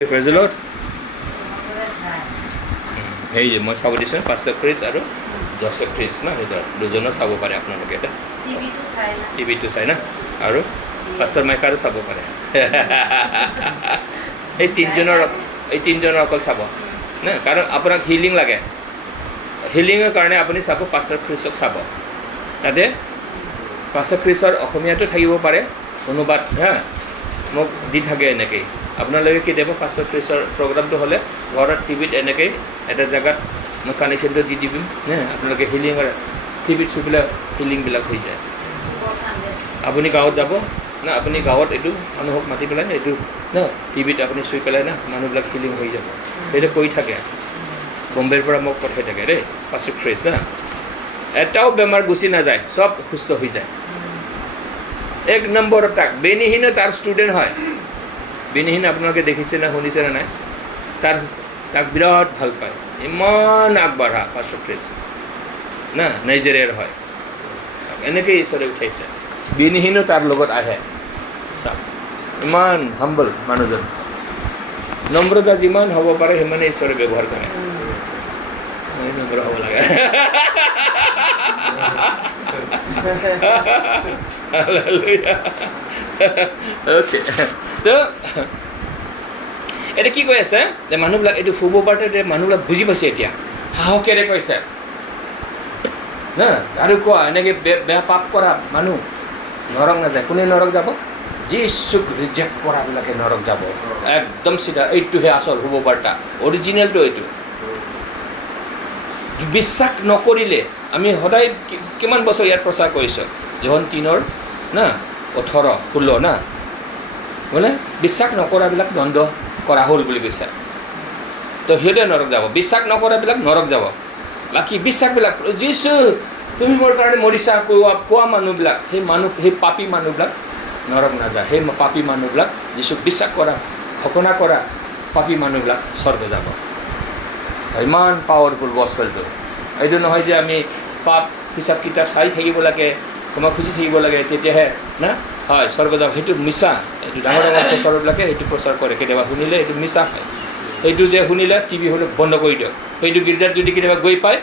Praise the Lord. সেই মই চাব দিছোঁ পাষ্টাৰ ক্ৰিছ আৰু জছেফ ক্ৰিছ না সেইটো দুজনৰ চাব পাৰে আপোনালোকে এটা টিভিটো চাই না আৰু পাষ্টাৰ মাইকাৰো চাব পাৰে এই তিনিজনৰ অকল চাব না কাৰণ আপোনাক হিলিং লাগে হিলিঙৰ কাৰণে আপুনি চাব পাষ্টাৰ ক্ৰিছক চাব তাতে পাষ্টাৰ ক্ৰিছৰ অসমীয়াটো থাকিব পাৰে অনুবাদ হা মোক দি থাকে এনেকৈ আপোনালোকে কেতিয়াবা পাষ্টাৰ ক্ৰিছৰ প্ৰগ্ৰামটো হ'লে ঘৰত টিভিত এনেকৈ এটা জেগাত মই কানেকশ্যনটো দি দিম নে আপোনালোকে হিলিঙৰ টিভিত চুই পেলাই হিলিংবিলাক হৈ যায় আপুনি গাঁৱত যাব না আপুনি গাঁৱত এইটো মানুহক মাতি পেলাই এইটো না টিভিত আপুনি চুই পেলাই না মানুহবিলাক হিলিং হৈ যাব সেইটো কৈ থাকে বম্বেৰ পৰা মোক পঠাই থাকে দেই পাষ্টাৰ ক্ৰিছ না এটাও বেমাৰ গুচি নাযায় চব সুস্থ হৈ যায় এক নম্বৰত তাক বেনিহীনো তাৰ ষ্টুডেণ্ট হয় বেনিহীন আপোনালোকে দেখিছে না শুনিছে না নাই তাক বিৰাট ভাল পায় ইমান আগবাঢ়া পাষ্টাৰ ক্ৰিছ না নাইজেৰিয়াৰ হয় এনেকৈ ঈশ্বৰে উঠাইছে বেনিহীনো তাৰ লগত আহে চাওক ইমান হাম্বল মানুহজন নম্ৰতা যিমান হ'ব পাৰে সিমানে ঈশ্বৰে ব্যৱহাৰ কৰে নম্ৰ হ'ব লাগে তো এতিয়া কি কৈ আছে যে মানুহবিলাক এইটো শুভ বাৰ্তাতে মানুহবিলাক বুজি পাইছে এতিয়া সাহসেৰে কৈছে না আৰু কোৱা এনেকৈ বেয়া পাপ কৰা মানুহ নৰক নাযায় কোনে নৰক যাব যীশুক ৰিজেক্ট কৰাবিলাকে নৰক যাব একদম চিধা এইটোহে আচল শুভ বাৰ্তা অৰিজিনেলটো এইটো বিশ্বাস নকৰিলে আমি সদায় কিমান বছৰ ইয়াত প্ৰচাৰ কৰিছোঁ যোন 3 না 18-16 না বোলে বিশ্বাস নকৰাবিলাক দণ্ড কৰা হ'ল বুলি কৈছে তো সিহঁতে নৰক যাব বিশ্বাস নকৰাবিলাক নৰক যাব বাকী বিশ্বাসবিলাক যিছু তুমি মোৰ কাৰণে মৰিছা কোৱা মানুহবিলাক সেই পাপী মানুহবিলাক নৰক নাযায় সেই পাপী মানুহবিলাক যিছুক বিশ্বাস কৰা ঘোষণা কৰা পাপী মানুহবিলাক স্বৰ্গ যাব ইমান পাৱাৰফুল গস্পেলটো এইটো নহয় যে আমি পাপ হিচাপ কিতাপ চাই থাকিব লাগে তোমাক খুজি থাকিব লাগে তেতিয়াহে না হয় স্বৰ্গ যাব সেইটো মিছা এইটো ডাঙৰ প্ৰচাৰবিলাকে সেইটো প্ৰচাৰ কৰে কেতিয়াবা শুনিলে এইটো মিছা হয় সেইটো যে শুনিলে টিভি হ'লে বন্ধ কৰি দিয়ক সেইটো গীৰ্জাত যদি কেতিয়াবা গৈ পায়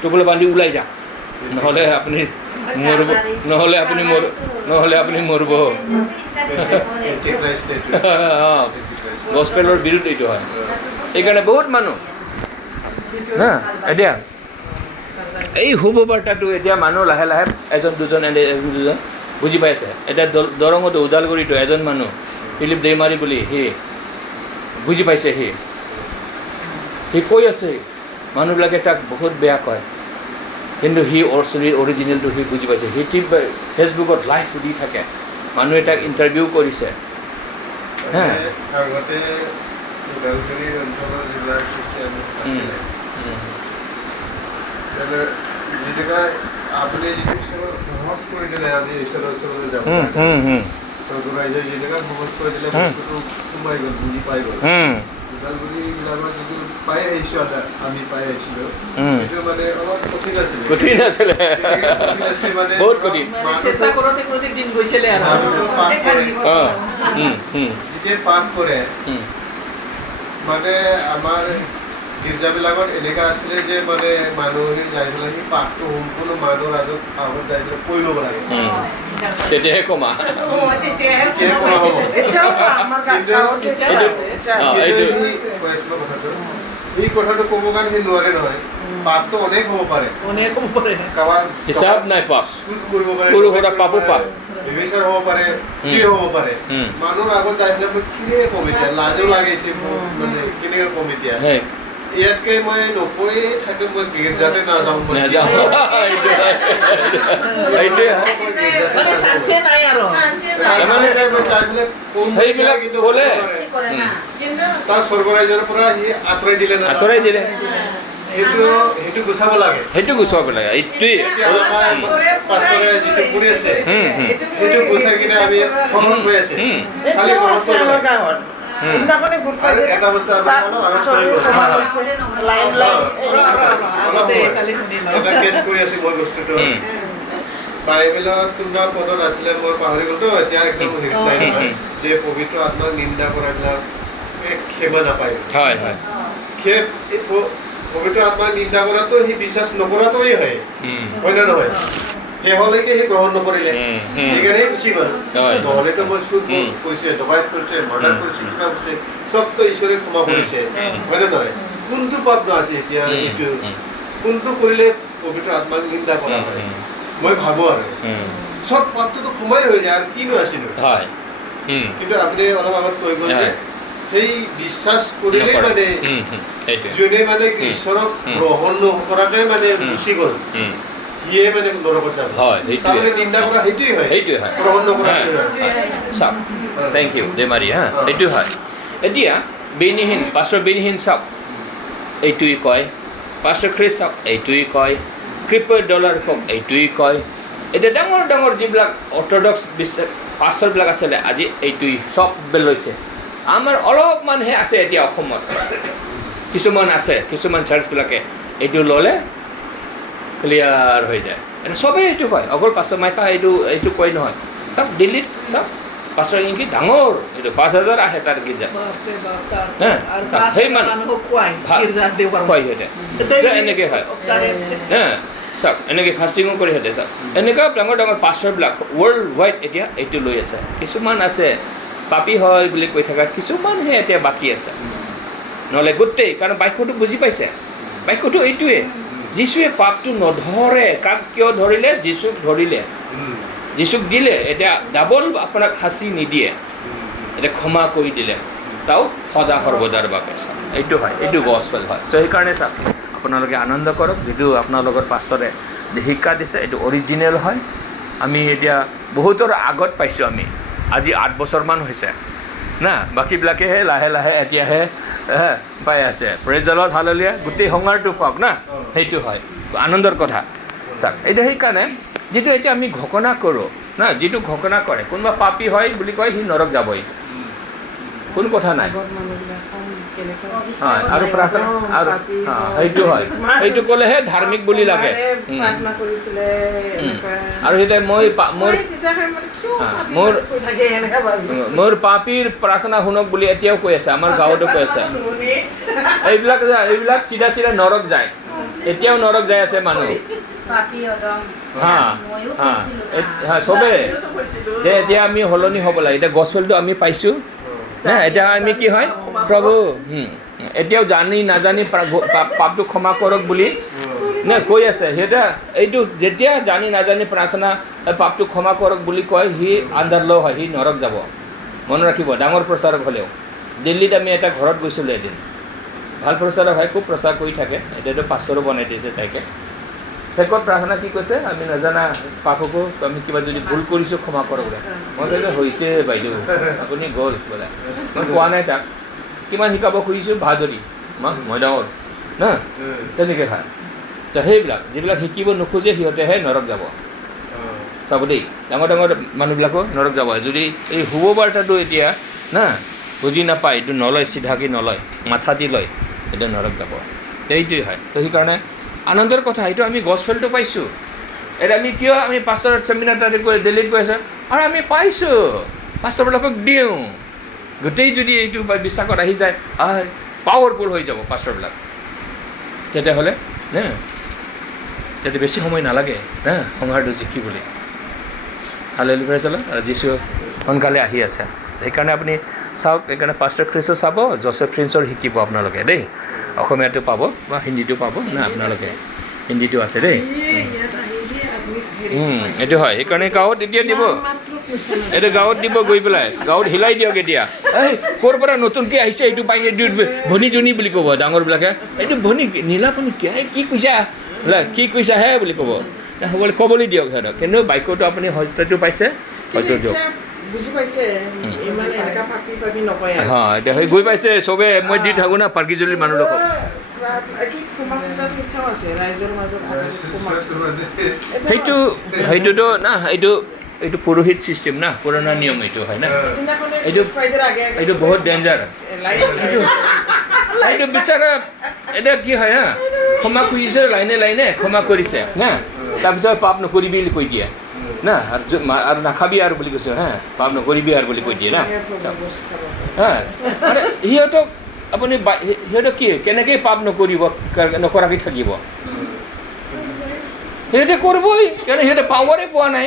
টোপোলা বান্ধি ওলাই যাওক নহ'লে আপুনি মৰিব নহ'লে আপুনি মৰিব গস্পেলৰ বিৰুদ্ধ এইটো হয় সেইকাৰণে বহুত মানুহ না এতিয়া এই শুভ বাৰ্তাটো এতিয়া মানুহ লাহে লাহে এজন দুজন বুজি পাইছে এতিয়া দৰঙতো ওদালগুৰিতো এজন মানুহ ফিলিপ দেইমাৰী বুলি সি বুজি পাইছে সি কৈ আছে মানুহবিলাকে তাক বহুত বেয়া কয় কিন্তু সি অৰিজিনেলটো সি বুজি পাইছে সি ফেচবুকত লাইভ দি থাকে মানুহে তাক ইণ্টাৰভিউ কৰিছে হা আগতে ওদালগুৰি অঞ্চলৰ যিবিলাক খ্ৰীষ্টিয়ান আছিলে যেনেকুৱা আপুনি যিটো সহজ কৰি দিলে আমি ঈশ্বৰৰ ওচৰলৈ যাব ৰাইজে যেনেকুৱা সহজ কৰি দিলে বস্তুটো সোমাই গ'ল বুজি পাই গ'ল ওদালগুৰিবিলাকৰ যিটো পাই আহিছোঁ আমি পাই আহিছিলোঁ সেইটো মানে অলপ কঠিন আছিলে মানে বহুত কঠিন চেষ্টা কৰোঁতে দিন গৈছিলে আৰু যেতিয়া পাঠ কৰে মানে আমাৰ গীৰ্জাবিলাকত এনেকুৱা আছিলে যে মানে মানুহে যাই পেলাই সেই পাঠটো সম্পূৰ্ণ মানুহৰ আগত যাই পেলাই কৈ ল'ব লাগে তেতিয়াহে কমা এই কথাটো ক'ব কাৰণে সেই নোৱাৰে নহয় পাপটো অনেক হ'ব পাৰে কাৰোবাৰ হিচাপ নাই পাপ কৰিব পাৰে সৰু সুৰা পাপো পাপ বিবেচাৰ হ'ব পাৰে কি হ'ব পাৰে মানুহৰ আগত যাই পেলাই মই কেনেকৈ ক'ম এতিয়া লাজো লাগিছে মানে কেনেকৈ ক'ম এতিয়া ইয়াতকৈ মই নকৈয়ে থাকে মই গীৰ্জাতে নাযাওঁ তাৰ স্বৰ্গৰাজ্যৰ পৰা সি আঁতৰাই দিলে সেইটো গুচাব লাগে এইটোৱেই যিটো কৰি আছে সেইটো গুচাই কিনে আমি সহজ হৈ আছে এটা বস্তু এটা কেছ কৰি আছে মই বস্তুটো বাইবেলত কোনোবা পদত আছিলে মই পাহৰি গ'লো এতিয়া একদম হেৰিত নাই নহয় যে পবিত্ৰ আত্মাক নিন্দা কৰাবিলাক ক্ষমা নাপায় হয় হয় পবিত্ৰ আত্মাক নিন্দা কৰাটো সি বিশ্বাস নকৰাটোৱেই হয় হয় নে নহয় শেহলৈকে সি গ্ৰহণ নকৰিলে সেইকাৰণে গুচি গ'ল নহ'লেতো মই চুৰ কৰিছে ডকাইত কৰিছে মাৰ্ডাৰ কৰিছে কিবা কৰিছে চবতো ঈশ্বৰে ক্ষমা কৰিছে হয় নে নহয় কোনটো পাপ ন আছে এতিয়া এইটো কোনটো কৰিলে পবিত্ৰ আত্মাক নিন্দা কৰা হয় মই ভাবোঁ আৰু চব পাপটোতো ক্ষমাই হৈ যায় আৰু কিনো আছিল হয় কিন্তু আপুনি অলপ আগত কৈ গ'ল যে সেই বিশ্বাস কৰিলে মানে যোনে মানে ঈশ্বৰক গ্ৰহণ নকৰাকৈ মানে গুচি গ'ল সিয়ে মানে নৰকত যাব তাৰমানে নিন্দা কৰা সেইটোৱেই হয় গ্ৰহণ নকৰাকৈ চাওক থেংক ইউ দেমাৰী হা সেইটো হয় এতিয়া বেইনীহীন পাষ্টৰ বেইনীহীন চাওক এইটোৱেই কয় পাষ্টৰ খ্ৰীষ্ট চাওক এইটোৱেই কয় ক্ৰিপৰ ডলাৰ কওক এইটোৱেই কয় এতিয়া ডাঙৰ ডাঙৰ যিবিলাক অৰ্থডক্স বিশ্বাস পাষ্টৰবিলাক আছিলে আজি এইটোৱেই চব লৈছে আমাৰ অলপমানহে আছে এতিয়া অসমত কিছুমান আছে কিছুমান চাৰ্চবিলাকে এইটো ল'লে ক্লিয়াৰ হৈ যায় এটা চবেই এইটো কয় অকল পাছৰ মাইকা এইটো কয় নহয় চাওক দিল্লীত চাওক পাছৰ ইংকি ডাঙৰ এইটো 5,000 আহে তাৰ গীৰ্জাত সেই মানুহক কয় এনেকৈ হয় চাওক এনেকৈ ফাষ্টিঙো কৰি সিহঁতে চাওক এনেকুৱা ডাঙৰ ডাঙৰ পাছৰবিলাক ৱৰ্ল্ড ৱাইড এতিয়া এইটো লৈ আছে কিছুমান আছে পাপী হয় বুলি কৈ থকা কিছুমানহে এতিয়া বাকী আছে নহ'লে গোটেই কাৰণ বাক্যটো বুজি পাইছে বাক্যটো এইটোৱে যীশুৱে পাপটো নধৰে কাক কিয় ধৰিলে যীশুক ধৰিলে যীশুক দিলে এতিয়া ডাবল আপোনাক শাস্তি নিদিয়ে এতিয়া ক্ষমা কৰি দিলে তাও সদা সৰ্বদাৰ বাবে চাওক এইটো হয় এইটো গছপেল হয় চ' সেইকাৰণে চাওক আপোনালোকে আনন্দ কৰক যিটো আপোনালোকৰ পাষ্টৰে শিক্ষা দিছে এইটো অৰিজিনেল হয় আমি এতিয়া বহুতৰ আগত পাইছোঁ আমি আজি 8 বছৰমান হৈছে না বাকীবিলাকেহে লাহে লাহে এতিয়াহে পাই আছে প্ৰেজ দ্য লৰ্ড হালেলুয়া গোটেই সংসাৰটো পাওক না সেইটো হয় আনন্দৰ কথা চাওক এইটো সেইকাৰণে যিটো এতিয়া আমি ঘোষণা কৰোঁ না যিটো ঘোষণা কৰে কোনোবা পাপী হয় বুলি কয় সি নৰক যাবই কোনো কথা নাই হয় আৰু প্ৰাৰ্থনা আৰু সেইটো হয় সেইটো ক'লেহে ধাৰ্মিক বুলি লাগে আৰু এতিয়া মোৰ পাপীৰ প্ৰাৰ্থনা শুনক বুলি এতিয়াও কৈ আছে আমাৰ গাঁৱতো কৈ আছে এইবিলাক চিধা চিধা নৰক যায় এতিয়াও নৰক যাই আছে মানুহ চবে যে এতিয়া আমি সলনি হ'ব লাগে এতিয়া গছপুলিটো আমি পাইছোঁ না এতিয়া আমি কি হয় প্ৰভু এতিয়াও জানি নাজানি পাপটো ক্ষমা কৰক বুলি নে কৈ আছে সিহঁতে এইটো যেতিয়া জানি নাজানি প্ৰাৰ্থনা পাপটো ক্ষমা কৰক বুলি কয় সি আন্ধাৰলৈ হয় সি নৰক যাব মনত ৰাখিব ডাঙৰ প্ৰচাৰক হ'লেও দিল্লীত আমি এটা ঘৰত গৈছিলোঁ এদিন ভাল প্ৰচাৰক হয় খুব প্ৰচাৰ কৰি থাকে এতিয়াতো পাষ্টৰো বনাই দিছে তাইকে শেষত প্ৰাৰ্থনা কি কৈছে আমি নাজানা পাপকো আমি কিবা যদি ভুল কৰিছোঁ ক্ষমা কৰক বোলে মই কৈছোঁ হৈছে বাইদেউ আপুনি গ'ল বোলে মই কোৱা নাই তাক কিমান শিকাব খুজিছোঁ ভাদৰি মই ডাঙৰ না তেনেকৈ হয় সেইবিলাক যিবিলাক শিকিব নোখোজে সিহঁতেহে নৰক যাব চাব দেই ডাঙৰ ডাঙৰ মানুহবিলাকো নৰক যাব যদি এই শুভ বাৰ্তাটো এতিয়া না বুজি নাপায় এইটো নলয় চিধাকৈ নলয় মাথা দি লয় এতিয়া নৰক যাব এইটোৱেই হয় তো সেইকাৰণে আনন্দৰ কথা এইটো আমি গছফেলটো পাইছোঁ এতিয়া আমি কিয় আমি পাষ্টৰ চেমিনাৰ তাতে গৈ দিল্লীত গৈ আছোঁ আৰু আমি পাইছোঁ পাষ্টৰবিলাকক দিওঁ গোটেই যদি এইটো বিশ্বাসত আহি যায় পাৱাৰফুল হৈ যাব পাষ্টৰবিলাক তেতিয়াহ'লে নে তেতিয়া বেছি সময় নালাগে না সংসাৰটো জিকিবলৈ হালেলুয়া চলক আৰু যীশু সোনকালে আহি আছে সেইকাৰণে আপুনি চাওক সেইকাৰণে পাষ্টৰ খ্ৰীষ্টো চাব জোচেফ প্ৰিন্সৰ শিকিব আপোনালোকে দেই অসমীয়াটো পাব বা হিন্দীটো পাব না আপোনালোকে হিন্দীটো আছে দেই এইটো হয় সেইকাৰণে গাঁৱত এতিয়া দিব এইটো গাঁৱত দিব গৈ পেলাই গাঁৱত হিলাই দিয়ক এতিয়া এই ক'ৰ পৰা নতুনকৈ আহিছে এইটো পাই এইটো ভনী জনী বুলি ক'ব ডাঙৰবিলাকে এইটো ভনী নীলাপনী কি কৈছা বোলে কি কৈছা হে বুলি ক'ব হ'বলৈ ক'বলৈ দিয়ক সিহঁতক কিন্তু বাক্যটো আপুনি হয়তো পাইছে হয়তো দিয়ক হয় এতিয়া সেই গৈ পাইছে চবে মই দি থাকোঁ না পাৰ্কিজুলিৰ মানুহ লগত সেইটোতো না এইটো পুৰোহিত চিষ্টেম না পুৰণা নিয়ম এইটো হয় না এইটো বহুত ডেঞ্জাৰ এইটো বিচাৰা এতিয়া কি হয় হা ক্ষমা খুজিছে লাইনে লাইনে ক্ষমা কৰিছে না তাৰপিছত পাপ নকৰিবি বুলি কৈ দিয়ে না আৰু নাখাবি আৰু বুলি কৈছে হা পাপ নকৰিবি আৰু বুলি কৈ দিয়ে না হা মানে সিহঁতক আপুনি সিহঁতক কি কেনেকৈ পাপ নকৰিব নকৰাকৈ থাকিব সিহঁতে কৰিবই কিয়নো সিহঁতে পাৱাৰে পোৱা নাই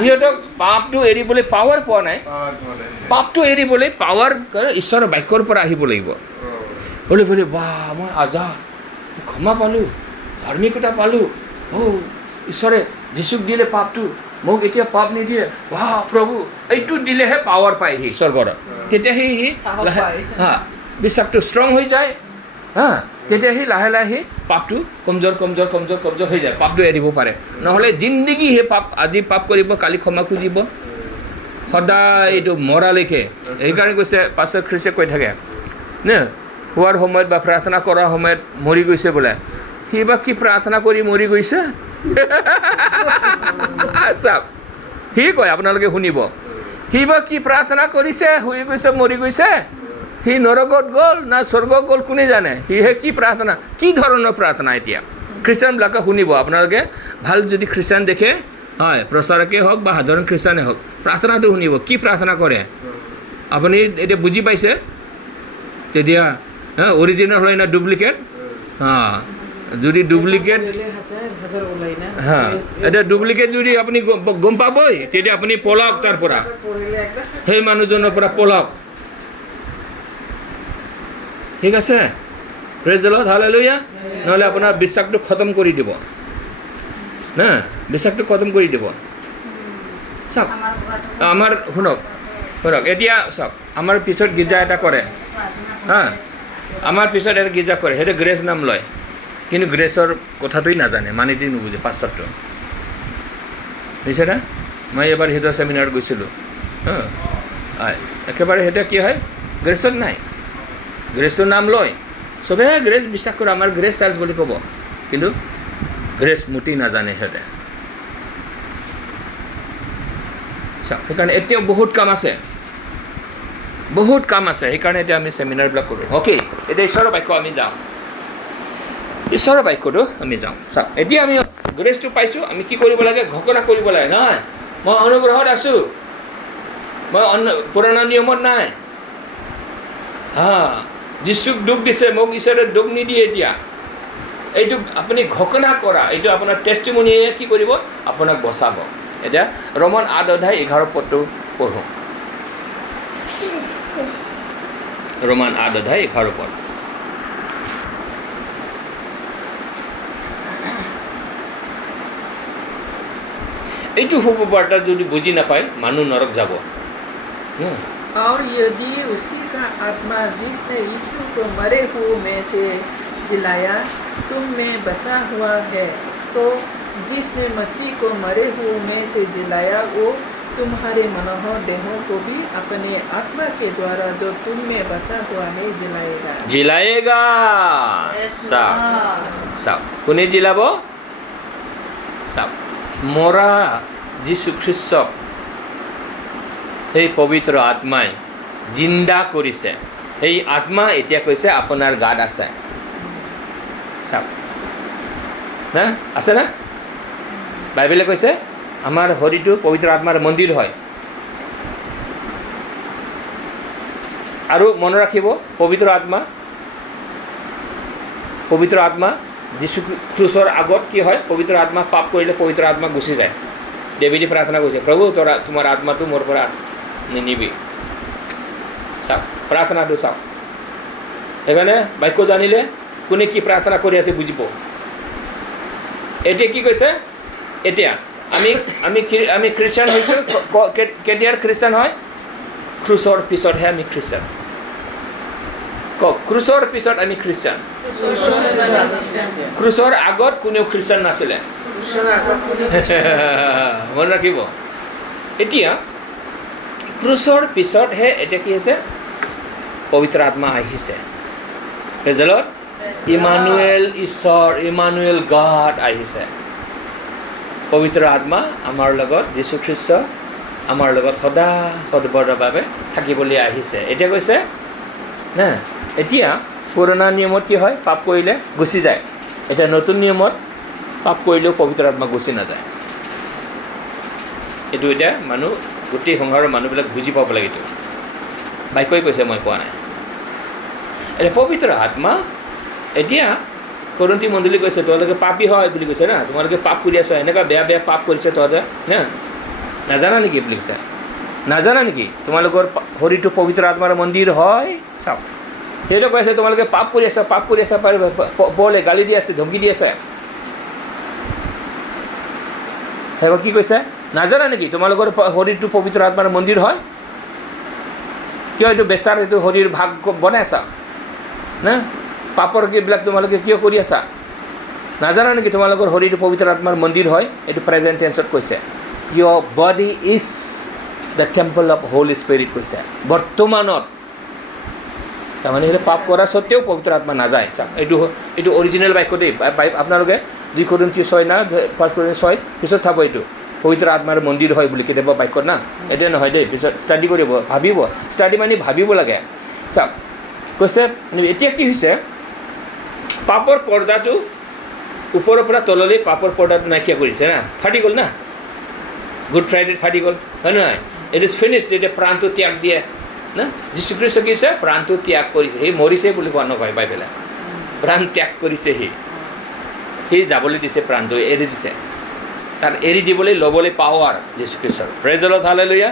সিহঁতক পাপটো এৰিবলৈ পাৱাৰ পোৱা নাই পাপটো এৰিবলৈ পাৱাৰ ঈশ্বৰৰ বাক্যৰ পৰা আহিব লাগিব বোলে বোলে বাহ মই আজাদ ক্ষমা পালোঁ ধাৰ্মিকতা পালোঁ ঈশ্বৰে যীচুক দিলে পাপটো মোক এতিয়া পাপ নিদিয়ে বাহ প্ৰভু এইটো দিলেহে পাৱাৰ পায় সি স্বৰ্গৰ তেতিয়া সি হা বিশ্বাসটো ষ্ট্ৰং হৈ যায় হা তেতিয়া সি লাহে লাহে পাপটো কমজোৰ হৈ যায় পাপটো এৰিব পাৰে নহ'লে জিন্দগী সেই পাপ আজি পাপ কৰিব কালি ক্ষমা খুজিব সদায় এইটো মৰালৈকে সেইকাৰণে কৈছে পাষ্টাৰ খ্ৰীষ্টে কৈ থাকে নে শোৱাৰ সময়ত বা প্ৰাৰ্থনা কৰাৰ সময়ত মৰি গৈছে বোলে সি বা কি প্ৰাৰ্থনা কৰি মৰি গৈছে চাওক সি কয় আপোনালোকে শুনিব সি বা কি প্ৰাৰ্থনা কৰিছে শুই গৈছে মৰি গৈছে সি নৰকত গ'ল না স্বৰ্গত গ'ল কোনে জানে সিহে কি প্ৰাৰ্থনা কি ধৰণৰ প্ৰাৰ্থনা এতিয়া খ্ৰীষ্টানবিলাকে শুনিব আপোনালোকে ভাল যদি খ্ৰীষ্টান দেখে হয় প্ৰচাৰকে হওক বা সাধাৰণ খ্ৰীষ্টানে হওক প্ৰাৰ্থনাটো শুনিব কি প্ৰাৰ্থনা কৰে আপুনি এতিয়া বুজি পাইছে তেতিয়া হা অৰিজিনেল হয় না ডুপ্লিকেট হা যদি ডুপ্লিকেট হা এতিয়া ডুপ্লিকেট যদি আপুনি গম পাবই তেতিয়া আপুনি পলাওক তাৰ পৰা সেই মানুহজনৰ পৰা পলাওক ঠিক আছে প্ৰেজ দ্য লৰ্ড হালেলুয়া নহ'লে আপোনাৰ বিশ্বাসটো খতম কৰি দিব না বিশ্বাসটো খতম কৰি দিব চাওক আমাৰ শুনক এতিয়া চাওক আমাৰ পিছত গীৰ্জা এটা কৰে হা আমাৰ পিছত এটা গীৰ্জা কৰে সেইটো গ্ৰেছ নাম লয় কিন্তু গ্ৰেছৰ কথাটোই নাজানে মানিটো নুবুজে পাষ্টাৰটো বুজিছেনে মই এবাৰ সেইটো ছেমিনাৰত গৈছিলোঁ হয় একেবাৰে সেইটো কি হয় গ্ৰেছত নাই গ্ৰেছটোৰ নাম লয় চবে গ্ৰেছ বিশ্বাস কৰে আমাৰ গ্ৰেছ চাৰ্চ বুলি ক'ব কিন্তু গ্ৰেছ মুঠি নাজানে সিহঁতে সেইকাৰণে এতিয়াও বহুত কাম আছে সেইকাৰণে এতিয়া আমি ছেমিনাৰবিলাক কৰোঁ অ'কে এতিয়া ঈশ্বৰৰ বাক্য আমি যাওঁ ঈশ্বৰৰ বাক্যটো আমি যাওঁ চাওক এতিয়া আমি গ্ৰেছটো পাইছোঁ আমি কি কৰিব লাগে ঘোষণা কৰিব লাগে নহয় মই অনুগ্ৰহত আছোঁ মই পুৰণা নিয়মত নাই হা যীচুক দুখ দিছে মোক ঈশ্বৰে দুখ নিদিয়ে এতিয়া এইটো আপুনি ঘোষণা কৰা এইটো আপোনাৰ টেষ্টিমনিয়ে কি কৰিব আপোনাক বচাব এতিয়া ৰোমান 8:11 পদটো পঢ়োঁ ৰোমান 8:11 পদ এইটো শুভবাৰ্তা যদি বুজি নাপায় মানুহ নৰক যাব और यदि उसी का आत्मा जिसने यीशु को मरे हुए में से जिलाया तुम में बसा हुआ है तो जिसने मसीह को मरे हुए में से जिलाया वो तुम्हारे मनोह देहों को भी अपने आत्मा के द्वारा जो तुम में बसा हुआ है जिलाएगा साव কোনে জিলাব সাव মৰা যীশু খ্ৰীষ্টক সেই পবিত্ৰ আত্মাই জিন্দা কৰিছে সেই আত্মা এতিয়া কৈছে আপোনাৰ গাত আছে চাওক না আছে না বাইবেলে কৈছে আমাৰ শৰীৰটো পবিত্ৰ আত্মাৰ মন্দিৰ হয় আৰু মনত ৰাখিব পবিত্ৰ আত্মা যীশু খ্ৰীষ্টৰ আগত কি হয় পবিত্ৰ আত্মা পাপ কৰিলে পবিত্ৰ আত্মা গুচি যায় দেৱীয়ে প্ৰাৰ্থনা কৰিছে প্ৰভু তোমাৰ আত্মাটো মোৰ পৰা নিনিবি চাওক প্ৰাৰ্থনাটো চাওক সেইকাৰণে বাক্য জানিলে কোনে কি প্ৰাৰ্থনা কৰি আছে বুজিব এতিয়া কি কৈছে এতিয়া আমি খ্ৰীষ্টান হৈছোঁ কেতিয়াৰ খ্ৰীষ্টান হয় ক্ৰুচৰ পিছতহে আমি খ্ৰীষ্টান কওক ক্ৰুচৰ পিছত আমি খ্ৰীষ্টান ক্ৰুচৰ আগত কোনেও খ্ৰীষ্টান নাছিলে মনত ৰাখিব এতিয়া ক্ৰুচৰ পিছতহে এতিয়া কি হৈছে পবিত্ৰ আত্মা আহিছে প্ৰেজেলত ইমানুৱেল ঈশ্বৰ ইমানুৱেল গড আহিছে পবিত্ৰ আত্মা আমাৰ লগত যীশু খ্ৰীষ্ট আমাৰ লগত সদা সৰ্বদাৰ বাবে থাকিবলৈ আহিছে এতিয়া কৈছে না এতিয়া পুৰণা নিয়মত কি হয় পাপ কৰিলে গুচি যায় এতিয়া নতুন নিয়মত পাপ কৰিলেও পবিত্ৰ আত্মা গুচি নাযায় এইটো এতিয়া মানুহ গোটেই সংসাৰৰ মানুহবিলাক বুজি পাব লাগে এইটো বাক্যই কৈছে মই কোৱা নাই এতিয়া পবিত্ৰ আত্মা এতিয়া কৰন্থী মণ্ডলী কৈছে তোমালোকে পাপী হয় বুলি কৈছে না তোমালোকে পাপ কৰি আছা এনেকুৱা বেয়া বেয়া পাপ কৰিছে তহঁতে না নাজানা নেকি বুলি কৈছে নাজানা নেকি তোমালোকৰ শৰীৰটো পবিত্ৰ আত্মাৰ মন্দিৰ হয় চাওক সেইটো কৈ আছে তোমালোকে পাপ কৰি আছা বলে গালি দি আছে ধমকি দি আছে সেইবোৰ কি কৈছে নাজানা নেকি তোমালোকৰ শৰীৰটো পবিত্ৰ আত্মাৰ মন্দিৰ হয় কিয় এইটো বেচাৰ এইটো শৰীৰ ভাগ বনাই আছা না পাপৰ এইবিলাক তোমালোকে কিয় কৰি আছা নাজানা নেকি তোমালোকৰ শৰীৰটো পবিত্ৰ আত্মাৰ মন্দিৰ হয় এইটো প্ৰেজেণ্ট টেন্সত কৈছে your body is the temple of holy spirit কৈছে বৰ্তমানত তাৰমানে সেইটো পাপ কৰাৰ স্বত্তেও পবিত্ৰ আত্মা নাযায় চাওক এইটো অৰিজিনেল বাক্য দেই আপোনালোকে 2 Corinthians 6 না 1 Corinthians 6 পিছত চাব এইটো পবিত্ৰ আত্মাৰ মন্দিৰ হয় বুলি কেতিয়াবা বাক্যত না এতিয়া নহয় দেই পিছত ষ্টাডি কৰিব ভাবিব ষ্টাডি মানে ভাবিব লাগে চাওক কৈছে এতিয়া কি হৈছে পাপৰ পৰ্দাটো ওপৰৰ পৰা তললৈ পাপৰ পৰ্দাটো নাইকিয়া কৰিছে না ফাটি গ'ল না গুড ফ্ৰাইডেত ফাটি গ'ল হয় নহয় ইট ইজ ফিনিছড এতিয়া প্ৰাণটো ত্যাগ দিয়ে না যীশুখ্ৰীষ্ট কি হৈছে প্ৰাণটো ত্যাগ কৰিছে সি মৰিছে বুলি কোৱা নকয় বাইবেলে প্ৰাণ ত্যাগ কৰিছে সি যাবলৈ দিছে প্ৰাণটো এৰি দিছে তাৰ এৰি দিবলৈ ল'বলৈ পাৱাৰ যীশুখ্ৰীষ্টৰ প্ৰেজ দ্য লৰ্ড হালেলুয়া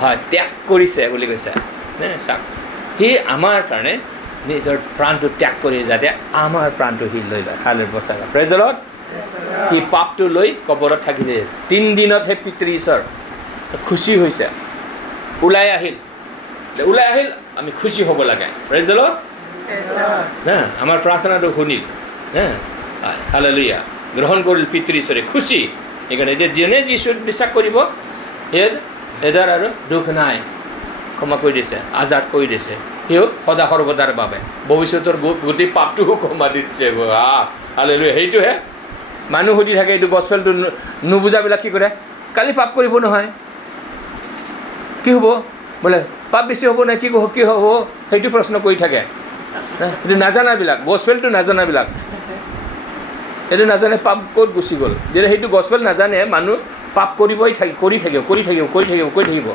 হয় ত্যাগ কৰিছে বুলি কৈছে নে চাওক সি আমাৰ কাৰণে নিজৰ প্ৰাণটো ত্যাগ কৰি যাতে আমাৰ প্ৰাণটো সি লৈ লয় হালেলুয়া বচালে প্ৰেজ দ্য লৰ্ড সি পাপটো লৈ কবৰত থাকিছে 3 দিনতহে পিতৃ ঈশ্বৰ খুশি হৈছে ওলাই আহিল আমি খুশি হ'ব লাগে প্ৰেজ দ্য লৰ্ড না আমাৰ প্ৰাৰ্থনাটো শুনিল হা হালেলুয়া গ্ৰহণ কৰিল পিতৃ ঈশ্বৰে খুশি সেইকাৰণে এতিয়া যোনে যীশুত বিশ্বাস কৰিব এদাৰ আৰু দুখ নাই ক্ষমা কৰি দিছে আজাদ কৰি দিছে সিও সদা সৰ্বদাৰ বাবে ভৱিষ্যতৰ গোটেই পাপটোও ক্ষমা দি দিছে হালেলুয়া সেইটোহে মানুহ সুধি থাকে এইটো গছপেলটো নুবুজাবিলাক কি কৰে কালি পাপ কৰিব নহয় কি হ'ব বোলে পাপ বেছি হ'ব নে কি হ'ব সেইটো প্ৰশ্ন কৰি থাকে এইটো নাজানাবিলাক গছপেলটো নাজানাবিলাক এইটো নাজানে পাপ ক'ত গুচি গ'ল যেতিয়া সেইটো গছপেল নাজানে মানুহ পাপ কৰিবই কৰি থাকিব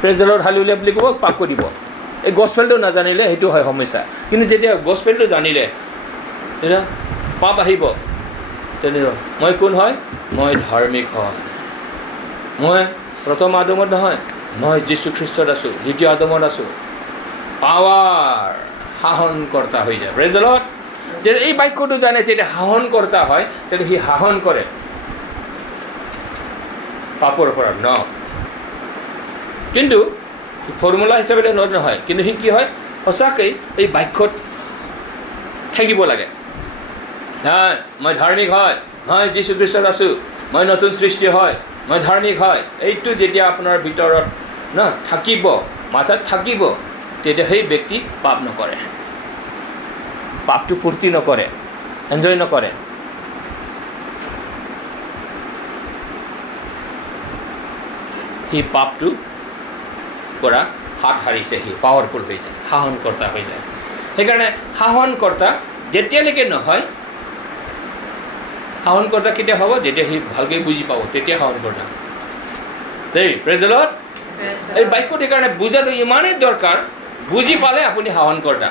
প্ৰেজ দ্য লৰ্ড হালেলুয়া বুলি ক'ব পাপ কৰিব এই গছপেলটো নাজানিলে সেইটো হয় সমস্যা কিন্তু যেতিয়া গছপেলটো জানিলে তেতিয়া পাপ আহিব তেনেকুৱা মই কোন হয় মই ধাৰ্মিক হয় মই প্ৰথম আদমত নহয় মই যীশুখ্ৰীষ্টত আছোঁ দ্বিতীয় আদমত আছোঁ পাৱাৰ শাসনকৰ্তা হৈ যায় প্ৰেজ দ্য লৰ্ড যেতিয়া এই বাক্যটো জানে তেতিয়া শাসনকৰ্তা হয় তেতিয়া সি শাসন কৰে পাপৰ পৰা ন কিন্তু ফৰ্মুলা হিচাপে নহয় কিন্তু সি কি হয় সঁচাকৈ এই বাক্যত থাকিব লাগে হয় মই ধাৰ্মিক হয় যীশুখ্ৰীষ্টত আছোঁ মই নতুন সৃষ্টি হয় মই ধাৰ্মিক হয় এইটো যেতিয়া আপোনাৰ ভিতৰত না থাকিব মাথাত থাকিব তেতিয়া সেই ব্যক্তি পাপ নকৰে পাপটো ফূৰ্তি নকৰে এনজয় নকৰে সি পাপটো পৰা হাত সাৰিছে সি পাৱাৰফুল হৈ যায় শাসনকৰ্তা হৈ যায় সেইকাৰণে শাসনকৰ্তা যেতিয়ালৈকে নহয় শাসনকৰ্তা কেতিয়া হ'ব যেতিয়া সি ভালকৈ বুজি পাব তেতিয়া শাসনকৰ্তা দেই প্ৰেজ দ্য লৰ্ড এই বাক্যত সেইকাৰণে বুজাটো ইমানেই দৰকাৰ বুজি পালে আপুনি শাসনকৰ্তা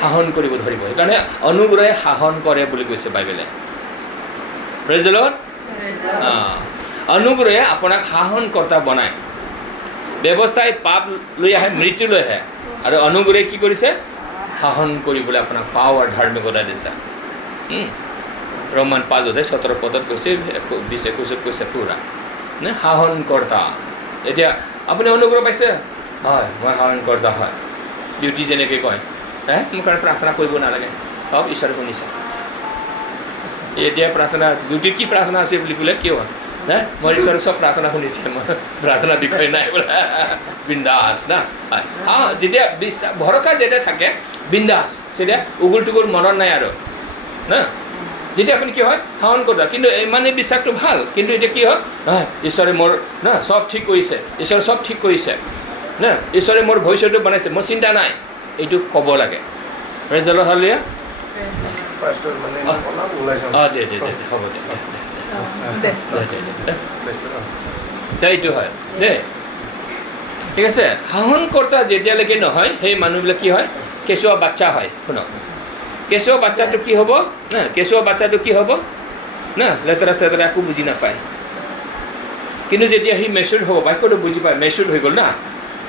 শাসন কৰিব ধৰিব সেইকাৰণে অনুগ্ৰহে শাসন কৰে বুলি কৈছে বাইবেলে প্ৰেজ দ্য লৰ্ড অনুগ্ৰহে আপোনাক শাসনকৰ্তা বনায় ব্যৱস্থাই পাপ লৈ আহে মৃত্যু লৈ আহে আৰু অনুগ্ৰহে কি কৰিছে শাসন কৰিবলৈ আপোনাক পাৱাৰ ধাৰ্মিকতা দিছে ৰোমান 5:17 পদত কৈছে 20-21 কৈছে পুৰা নে শাসনকৰ্তা এতিয়া আপুনি অনুগ্ৰহ পাইছে হয় মই শাসনকৰ্তা হয় ডিউটি যেনেকৈ কয় মোৰ কাৰণে প্ৰাৰ্থনা কৰিব নালাগে হওক ঈশ্বৰে শুনিছে এতিয়া প্ৰাৰ্থনা ডিউটিত কি প্ৰাৰ্থনা আছে বুলি ক'লে কিয় মই ঈশ্বৰে চব প্ৰাৰ্থনা শুনিছে মই প্ৰাৰ্থনা বিষয় নাই বোলে বিন্দাস না যেতিয়া বিশ্বাস ভৰসা যেতিয়া থাকে বিন্দাস তেতিয়া উগুল টুগুল মনত নাই আৰু না যেতিয়া আপুনি কি হয় শাসনকৰ্তা কিন্তু ইমানে বিশ্বাসটো ভাল কিন্তু এতিয়া কি হয় ঈশ্বৰে মোৰ না চব ঠিক কৰিছে ঈশ্বৰে চব ঠিক কৰিছে না ঈশ্বৰে মোৰ ভৱিষ্যতটো বনাইছে মোৰ চিন্তা নাই এইটো ক'ব লাগে praise the lord hallelujah pastor মানে অলপ ওলাই যাওঁ দে হ'ব দে এইটো হয় দেই ঠিক আছে শাসনকৰ্তা যেতিয়ালৈকে নহয় সেই মানুহবিলাক কি হয় কেঁচুৱা বাচ্চা হয় শুনক কেঁচুৱা বাচ্চাটো কি হ'ব না কেঁচুৱা বাচ্চাটো কি হ'ব না লেতেৰা চেতেৰা একো বুজি নাপায় কিন্তু যেতিয়া সি মেচুৰ হ'ব বাক্যটো বুজি পায় মেচুৰ হৈ গ'ল না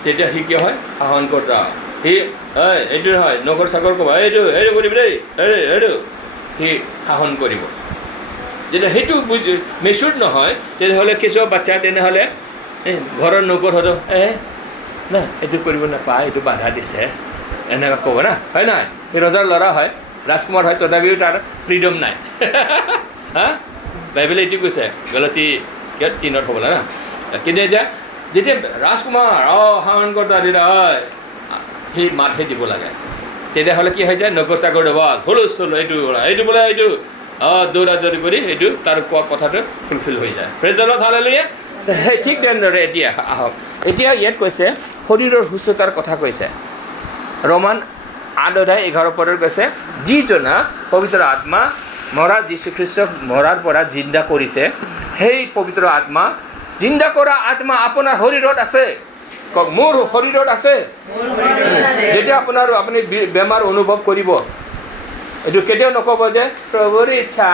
তেতিয়া সি কি হয় শাসনকৰ্তা সি এইটো নহয় নগৰ চাগৰ ক'ব এইটো কৰিবি দেই এইটো সি শাসন কৰিব যেতিয়া সেইটো বুজি মেচুৰ নহয় তেতিয়াহ'লে কেঁচুৱা বাচ্চা তেনেহ'লে ঘৰৰ নগৰ হ'লেও না এইটো কৰিব নাপায় এইটো বাধা দিছে এনেকুৱা ক'ব না হয় নহয় সি ৰজাৰ ল'ৰা হয় ৰাজকুমাৰ হয় তথাপিও তাৰ ফ্ৰীডম নাই হা বাইবেলে এইটো কৈছে গলতি 3 হ'বলা না কিন্তু এতিয়া যেতিয়া ৰাজকুমাৰ শাসনকৰ্তা তেতিয়া সি মাতহে দিব লাগে তেতিয়াহ'লে কি হৈ যায় নগৰ চাগৰ ডবাল হুলস্থুল এইটো বোলে এইটো দৌৰা দৌৰি কৰি এইটো তাৰ কোৱা কথাটো ফুলফিল হৈ যায় প্ৰেজ দ্য লৰ্ড হালেলুয়া সেই ঠিক তেনেদৰে এতিয়া আহক এতিয়া ইয়াত কৈছে শৰীৰৰ সুস্থতাৰ কথা কৈছে ৰোমান 8:11 কৈছে যিজনা পবিত্ৰ আত্মা মৰা যীশুখ্ৰীষ্টক মৰাৰ পৰা জিন্দা কৰিছে সেই পবিত্ৰ আত্মা জিন্দা কৰা আত্মা আপোনাৰ শৰীৰত আছে কওক মোৰ শৰীৰত আছে যেতিয়া আপুনি বেমাৰ অনুভৱ কৰিব এইটো কেতিয়াও নক'ব যে প্ৰভুৰ ইচ্ছা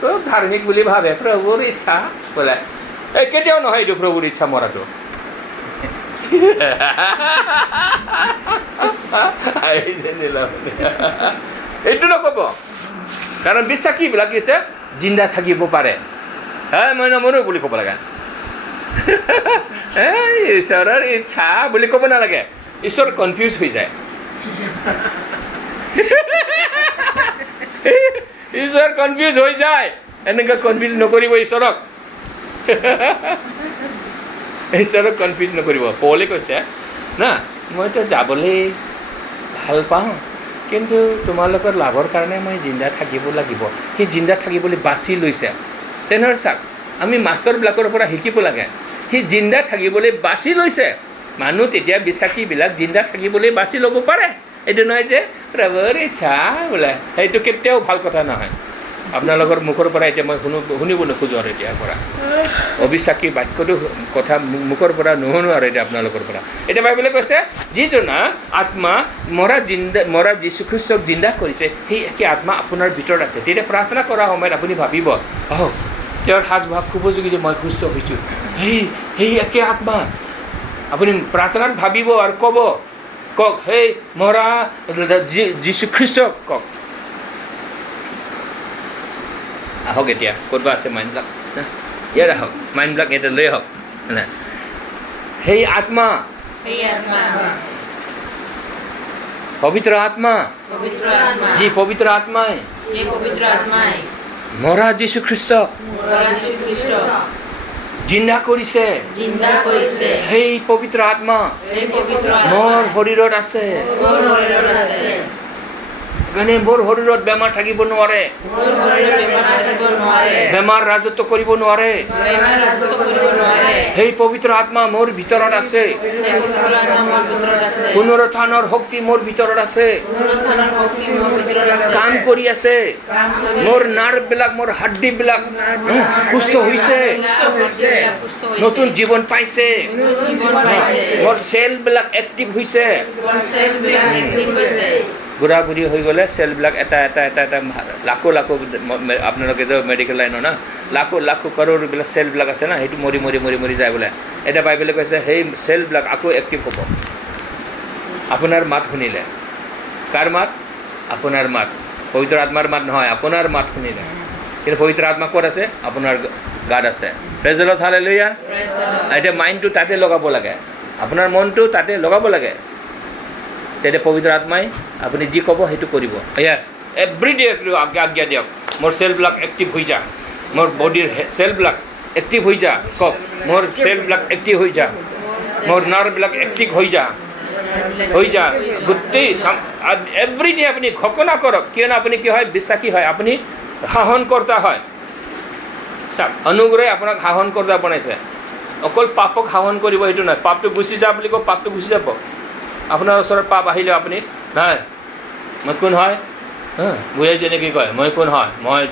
খুব ধাৰ্মিক বুলি ভাবে প্ৰভুৰ ইচ্ছা বোলে এই কেতিয়াও নহয় এইটো প্ৰভুৰ ইচ্ছা মৰাটো এইটো নক'ব কাৰণ বিশ্বাসীবিলাক হৈছে জিন্দা থাকিব পাৰে মই নমৰো বুলি ক'ব লাগে ঈশ্বৰৰ ইচ্ছা বুলি ক'ব নালাগে ঈশ্বৰ কনফিউজ হৈ যায় ঈশ্বৰ কনফিউজ হৈ যায় এনেকৈ কনফিউজ নকৰিব ঈশ্বৰক ঈশ্বৰক কনফিউজ নকৰিব পৌলে কৈছে না মইতো যাবলৈ ভাল পাওঁ কিন্তু তোমালোকৰ লাভৰ কাৰণে মই জিন্দা থাকিব লাগিব সেই জিন্দা থাকিবলৈ বাছি লৈছে তেনেহ'লে চাওক আমি মাষ্টৰবিলাকৰ পৰা শিকিব লাগে সি জিন্দা থাকিবলৈ বাছি লৈছে মানুহ তেতিয়া বিশ্বাসীবিলাক জিন্দা থাকিবলৈ বাছি ল'ব পাৰে এইটো নহয় যে প্ৰভুৰ ইচ্ছা বোলে সেইটো কেতিয়াও ভাল কথা নহয় আপোনালোকৰ মুখৰ পৰা এতিয়া মই শুনিব নোখোজোঁ আৰু এতিয়াৰ পৰা অবিশ্বাসী বাক্যটো কথা মুখৰ পৰা নুশুনো আৰু এতিয়া আপোনালোকৰ পৰা এতিয়া বাইবেলে কৈছে যিজনা আত্মা মৰা যীশুখ্ৰীষ্টক জিন্দা কৰিছে সেই একে আত্মা আপোনাৰ ভিতৰত আছে তেতিয়া প্ৰাৰ্থনা কৰাৰ সময়ত আপুনি ভাবিব তেওঁৰ সাজ ভাৱ উপযোগী যে মই সুস্থ হৈছোঁ সেই একে আত্মা আপুনি প্ৰাৰ্থনাত ভাবিব আৰু কওক সেই মৰা যীশুখ্ৰীষ্টক কওক আহক এতিয়া ক'ৰবা আছে মাইণ্ডবিলাক ইয়াত আহক মাইণ্ডবিলাক ইয়াতে লৈ আহক সেই আত্মা পবিত্ৰ আত্মা যি পবিত্ৰ আত্মাই মৰা যীশুখ্ৰীষ্টক জিন্দা কৰিছে সেই পবিত্ৰ আত্মা মোৰ শৰীৰত আছে কাৰণে মোৰ শৰীৰত বেমাৰ থাকিব নোৱাৰে বেমাৰ ৰাজত্ব কৰিব নোৱাৰে সেই পবিত্ৰ আত্মা মোৰ ভিতৰত আছে পুনৰুত্থানৰ শক্তি মোৰ ভিতৰত আছে কাম কৰি আছে মোৰ নাৰ্ভবিলাক মোৰ হাড্ডিবিলাক সুস্থ হৈছে নতুন জীৱন পাইছে মোৰ চেলবিলাক এক্টিভ হৈছে বুঢ়া বুঢ়ী হৈ গ'লে চেলবিলাক এটা লাখো আপোনালোকে মেডিকেল লাইনৰ না লাখো কৰোৰবিলাক চেলবিলাক আছে না সেইটো মৰি যায় বোলে এতিয়া বাইবেলে কৈছে সেই চেলবিলাক আকৌ এক্টিভ হ'ব আপোনাৰ মাত শুনিলে কাৰ মাত আপোনাৰ মাত পবিত্ৰ আত্মাৰ মাত নহয় আপোনাৰ মাত শুনিলে কিন্তু পবিত্ৰ আত্মা ক'ত আছে আপোনাৰ গাত আছে প্ৰেজ দ্য লৰ্ড হালেলুয়া এতিয়া মাইণ্ডটো তাতে লগাব লাগে আপোনাৰ মনটো তাতে লগাব লাগে তেতিয়া পবিত্ৰ আত্মাই আপুনি যি ক'ব সেইটো কৰিব য়েছ এভৰিডে আজ্ঞা দিয়ক মোৰ চেলবিলাক এক্টিভ হৈ যা মোৰ বডিৰ চেলবিলাক এক্টিভ হৈ যা কওক মোৰ চেলবিলাক এক্টিভ হৈ যা মোৰ নাৰ্ভবিলাক এক্টিভ হৈ যা গোটেই এভৰিডে আপুনি ঘোষণা কৰক কিয়নো আপুনি কি হয় বিশ্বাসী হয় আপুনি শাসনকৰ্তা হয় চাওক অনুগ্ৰহে আপোনাক শাসনকৰ্তা বনাইছে অকল পাপক শাসন কৰিব সেইটো নহয়, পাপটো গুচি যা বুলি কওঁ পাপটো গুচি যাব। আপোনাৰ ওচৰত পাপ আহিলে আপুনি নাই মই কোন হয় বুঢ়াই যেনেকৈ কয় মই কোন হয়, মই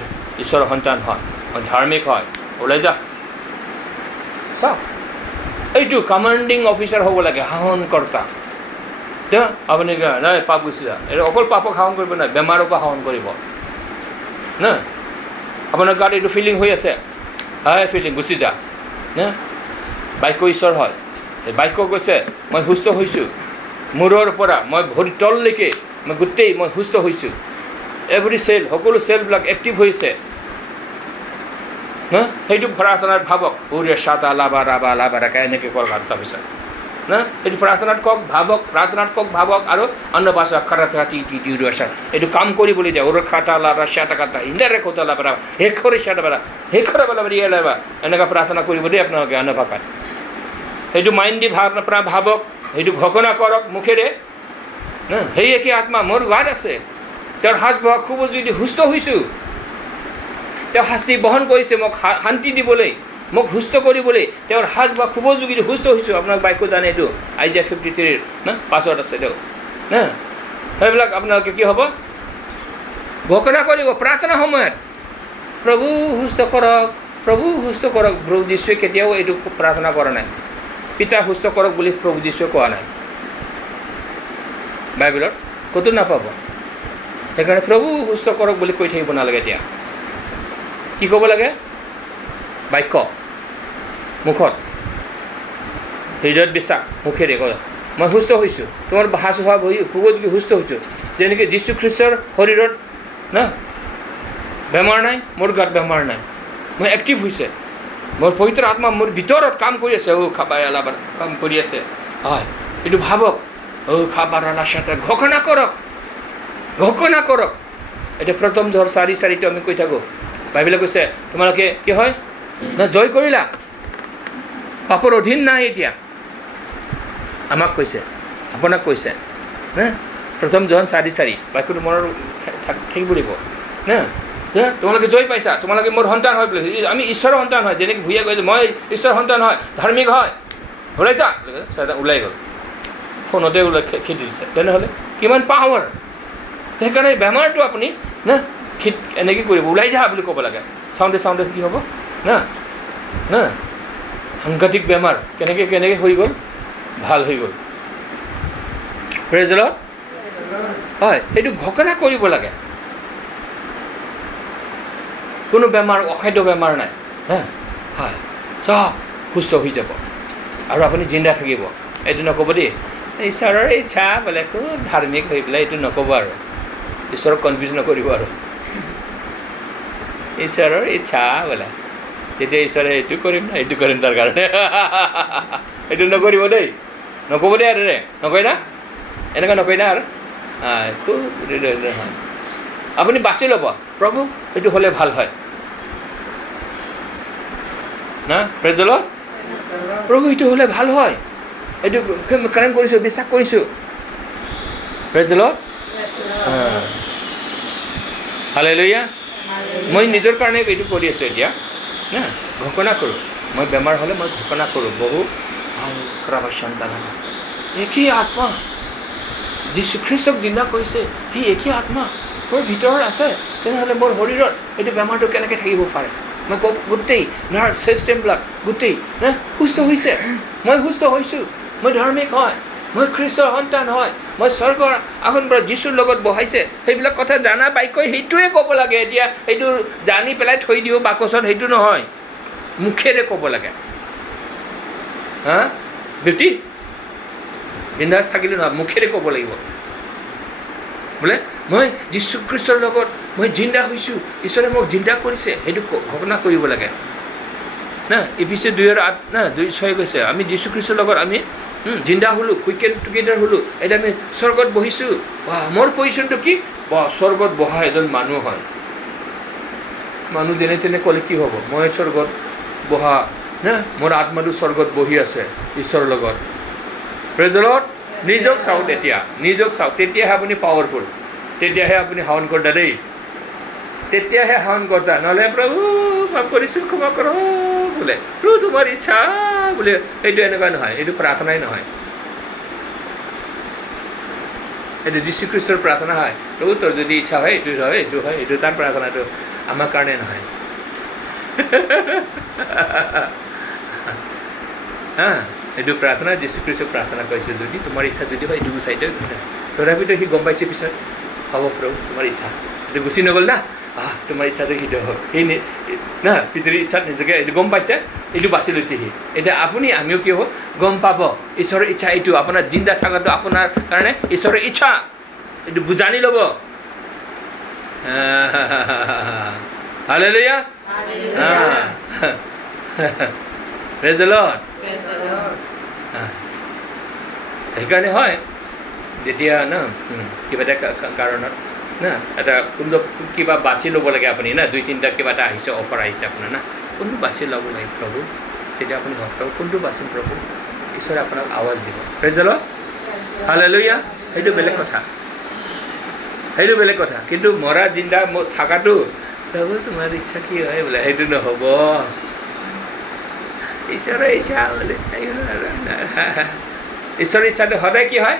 ঈশ্বৰৰ সন্তান হয়, মই ধাৰ্মিক হয়, ওলাই যা। চাওক এইটো কমাণ্ডিং অফিচাৰ হ'ব লাগে, শাসনকৰ্তা। তেওঁ আপুনি নাই পাপ গুচি যা, এইটো অকল পাপক শাসন কৰিব নাই, বেমাৰকো শাসন কৰিব না। আপোনাৰ গাত এইটো ফিলিং হৈ আছে, হয় ফিলিং গুচি যা না। বাক্য ঈশ্বৰ হয়, এই বাক্য কৈছে মই সুস্থ হৈছোঁ, মূৰৰ পৰা মই ভৰি তললৈকে মই গোটেই মই সুস্থ হৈছোঁ। এভৰি চেল সকলো চেলবিলাক এক্টিভ হৈছে না। সেইটো প্ৰাৰ্থনাত ভাবক উৰে চাতা লাবা ৰাবা লাবা ৰাকা এনেকৈ কৰক। আৰু তাৰপিছত না এইটো প্ৰাৰ্থনাত কওক, ভাবক, প্ৰাৰ্থনাত কওক, ভাবক। আৰু অন্য ভাষা খাটা টি টি টি আছা এইটো কাম কৰিবলৈ দিয়া ওৰ খাটা লাবা চাটা কাটা ইন্দাৰে খোটা লাবা ৰাবা শেষৰে চাটা বাৰা শেষৰে বালা বাৰী লাবা এনেকুৱা প্ৰাৰ্থনা কৰিব দেই আপোনালোকে অন্য ভাষাত। সেইটো মাইণ্ড দি ভাবক, সেইটো ঘোষণা কৰক মুখেৰে না। সেই একে আত্মা মোৰ গাত আছে, তেওঁৰ সাজ বহা খুব যদি সুস্থ হৈছোঁ, তেওঁ শাস্তি বহন কৰিছে মোক শান্তি দিবলৈ, মোক সুস্থ কৰিবলৈ। তেওঁৰ সাজ বা খুব যোগী সুস্থ হৈছোঁ। আপোনাক বাক্য জানে এইটো আইজায়া 53 না 5 আছে তেওঁ না। সেইবিলাক আপোনালোকে কি হ'ব ঘোষণা কৰিব প্ৰাৰ্থনা সময়ত, প্ৰভু সুস্থ কৰক, প্ৰভু সুস্থ কৰক। প্ৰভু যীশুৱে কেতিয়াও এইটো প্ৰাৰ্থনা কৰা নাই, পিতা সুস্থ কৰক বুলি প্ৰভু যীশুৱে কোৱা নাই, বাইবেলত ক'তো নাপাব। সেইকাৰণে প্ৰভু সুস্থ কৰক বুলি কৈ থাকিব নালাগে। এতিয়া কি ক'ব লাগে? বাক্য মুখত, হৃদয়ত বিশ্বাস, মুখেৰে কয় মই সুস্থ হৈছোঁ। তোমাৰ সাজ হোৱা বহি খুব যোগী সুস্থ হৈছোঁ। যেনেকৈ যীশুখ্ৰীষ্টৰ শৰীৰত না বেমাৰ নাই, মোৰ গাত বেমাৰ নাই, মই এক্টিভ হৈছে, মোৰ পবিত্ৰ আত্মা মোৰ ভিতৰত কাম কৰি আছে। খাবা এলাবাৰ কাম কৰি আছে, হয় এইটো ভাবক। খাবাৰ আলাচাতে ঘোষণা কৰক, ঘোষণা কৰক। এতিয়া প্ৰথম ধৰ 4:4 আমি কৈ থাকোঁ, বাইবেলে কৈছে তোমালোকে কি হয় না জয় কৰিলা, পাপৰ অধীন নাই। এতিয়া আমাক কৈছে, আপোনাক কৈছে না। প্ৰথম জন 4:4 বাক্যটো মনত থাকিব লাগিব না। তোমালোকে জয় পাইছা, তোমালোকে মোৰ সন্তান হয় বুলি। আমি ঈশ্বৰৰ সন্তান হয়, যেনেকৈ ভূঞা কৈছে মই ঈশ্বৰৰ সন্তান হয়, ধাৰ্মিক হয়, ওলাই যা। ওলাই গ'ল, ফোনতে ওলাই খেদি দিছে। তেনেহ'লে কিমান পাৱাৰ। সেইকাৰণে বেমাৰটো আপুনি না এনেকৈ কৰিব, ওলাই যা বুলি ক'ব লাগে। চাউণ্ডে চাউণ্ডে কি হ'ব না না সাংঘাতিক বেমাৰ কেনেকৈ হৈ গ'ল, ভাল হৈ গ'ল। Praise the lord. হয় সেইটো ঘোষণা কৰিব লাগে। কোনো বেমাৰ অখাদ্য বেমাৰ নাই, হয় চব সুস্থ হৈ যাব আৰু আপুনি জিন্দা থাকিব। এইটো নক'ব দেই ঈশ্বৰৰ ইচ্ছা বোলে খুব ধাৰ্মিক হৈ পেলাই, এইটো নক'ব আৰু ঈশ্বৰক কনফিউজ নকৰিব। আৰু ঈশ্বৰৰ ইচ্ছা বোলে, তেতিয়া ঈশ্বৰে এইটো কৰিম না এইটো কৰিম তাৰ কাৰণে এইটো নকৰিব দেই, নক'ব দেই। আৰু নকয় না, এনেকুৱা নকয় না। আৰু খুব আপুনি বাছি ল'ব, প্ৰভু এইটো হ'লে ভাল হয় না। Praise the lord. প্ৰভু এইটো হ'লে ভাল হয়, এইটো কাৰেণ কৰিছোঁ, বিশ্বাস কৰিছোঁ। Praise the lord. হালেলুয়া। মই নিজৰ কাৰণে এইটো কৰি আছোঁ এতিয়া না, ঘোষণা কৰোঁ। মই বেমাৰ হ'লে মই ঘোষণা কৰোঁ, বহু একেই আত্মা যীশুখ্ৰীষ্টক জিন্দা কৰিছে, সেই একেই আত্মা মোৰ ভিতৰত আছে। তেনেহ'লে মোৰ শৰীৰত এইটো বেমাৰটো কেনেকৈ থাকিব পাৰে? মই গোটেই নাৰ্ভ ছিষ্টেমবিলাক গোটেই সুস্থ হৈছে, মই সুস্থ হৈছোঁ, মই ধাৰ্মিক হয়, মই খ্ৰীষ্টৰ সন্তান হয়, মই স্বৰ্গৰ আসন পৰা যীশুৰ লগত বহাইছে। সেইবিলাক কথা জানা বাক্যই সেইটোৱে ক'ব লাগে। এতিয়া সেইটো জানি পেলাই থৈ দিওঁ বাকচত, সেইটো নহয়, মুখেৰে ক'ব লাগে। বিউটি বিন্দাছ থাকিলে নহয়, মুখেৰে ক'ব লাগিব বোলে মই যীশুখ্ৰীষ্টৰ লগত মই জিন্দা হৈছোঁ, ঈশ্বৰে মোক জিন্দা কৰিছে, সেইটো ঘোষণা কৰিব লাগে না। এফিচিয়াৰ 2:8 না 2:6 কৈছে আমি যীশুখ্ৰীষ্টৰ লগত আমি জিন্দা হ'লোঁ, কুইকেন টুগেডাৰ হ'লোঁ, এতিয়া আমি স্বৰ্গত বহিছোঁ। মোৰ পজিশ্যনটো কি? স্বৰ্গত বহা এজন মানুহ হয়। মানুহ যেনে তেনে ক'লে কি হ'ব? মই স্বৰ্গত বহা না, মোৰ আত্মাটো স্বৰ্গত বহি আছে ঈশ্বৰৰ লগত। Praise the lord. নিজক চাওক, এতিয়া নিজক চাওক, তেতিয়াহে আপুনি পাৱাৰফুল, তেতিয়াহে আপুনি শাসন কৰ্তা দেই, তেতিয়াহে শাসন কৰ্তা। নহ'লে প্ৰভু মাফ কৰিছোঁ, ক্ষমা কৰক বোলে প্ৰভু তোমাৰ ইচ্ছা বোলে এইটো এনেকুৱা নহয়, এইটো প্ৰাৰ্থনাই নহয়। এইটো যীশুখ্ৰীষ্টৰ প্ৰাৰ্থনা হয়, প্ৰভু তোৰ যদি ইচ্ছা হয় এইটো হয়, এইটো হয়, এইটো তাৰ প্ৰাৰ্থনাটো, আমাৰ কাৰণে নহয়। এইটো প্ৰাৰ্থনা যীশুখ্ৰীষ্টক প্ৰাৰ্থনা কৰিছে, যদি তোমাৰ ইচ্ছা যদি হয় এইটো গুচাইতে তথাপিতো সি গম পাইছে পিছত, হ'ব প্ৰভু তোমাৰ ইচ্ছা, এইটো গুচি নগ'ল না, তোমাৰ ইচ্ছাটো সিদ্ধ হওক, সেই না পিতৃৰ ইচ্ছাত নিজকে এইটো গম পাইছে, এইটো বাছি লৈছে সি। এতিয়া আপুনি আমিও কি হ'ব, গম পাব ঈশ্বৰৰ ইচ্ছা এইটো, আপোনাৰ জিন্দা থকাটো আপোনাৰ কাৰণে ঈশ্বৰৰ ইচ্ছা, এইটো জানি ল'ব। Hallelujah, praise the Lord. সেইকাৰণে হয় যেতিয়া না কিবা এটা কাৰণত না এটা কোনটো কিবা বাছি ল'ব লাগে আপুনি না, 2-3টা কিবা এটা আহিছে, অফাৰ আহিছে আপোনাৰ না, কোনটো বাছি ল'ব লাগে প্ৰভু, তেতিয়া আপুনি ভক্ত কোনটো বাচিম প্ৰভু, ঈশ্বৰে আপোনাক আৱাজ দিব। Praise the lord, hallelujah. সেইটো বেলেগ কথা, সেইটো বেলেগ কথা। কিন্তু মৰা জিন্দা থকাটো প্ৰভু তোমাৰ ইচ্ছা কি হয় বোলে, সেইটো নহ'ব, ঈশ্বৰৰ ইচ্ছা বোলে। ঈশ্বৰৰ ইচ্ছাটো সদায় কি হয়,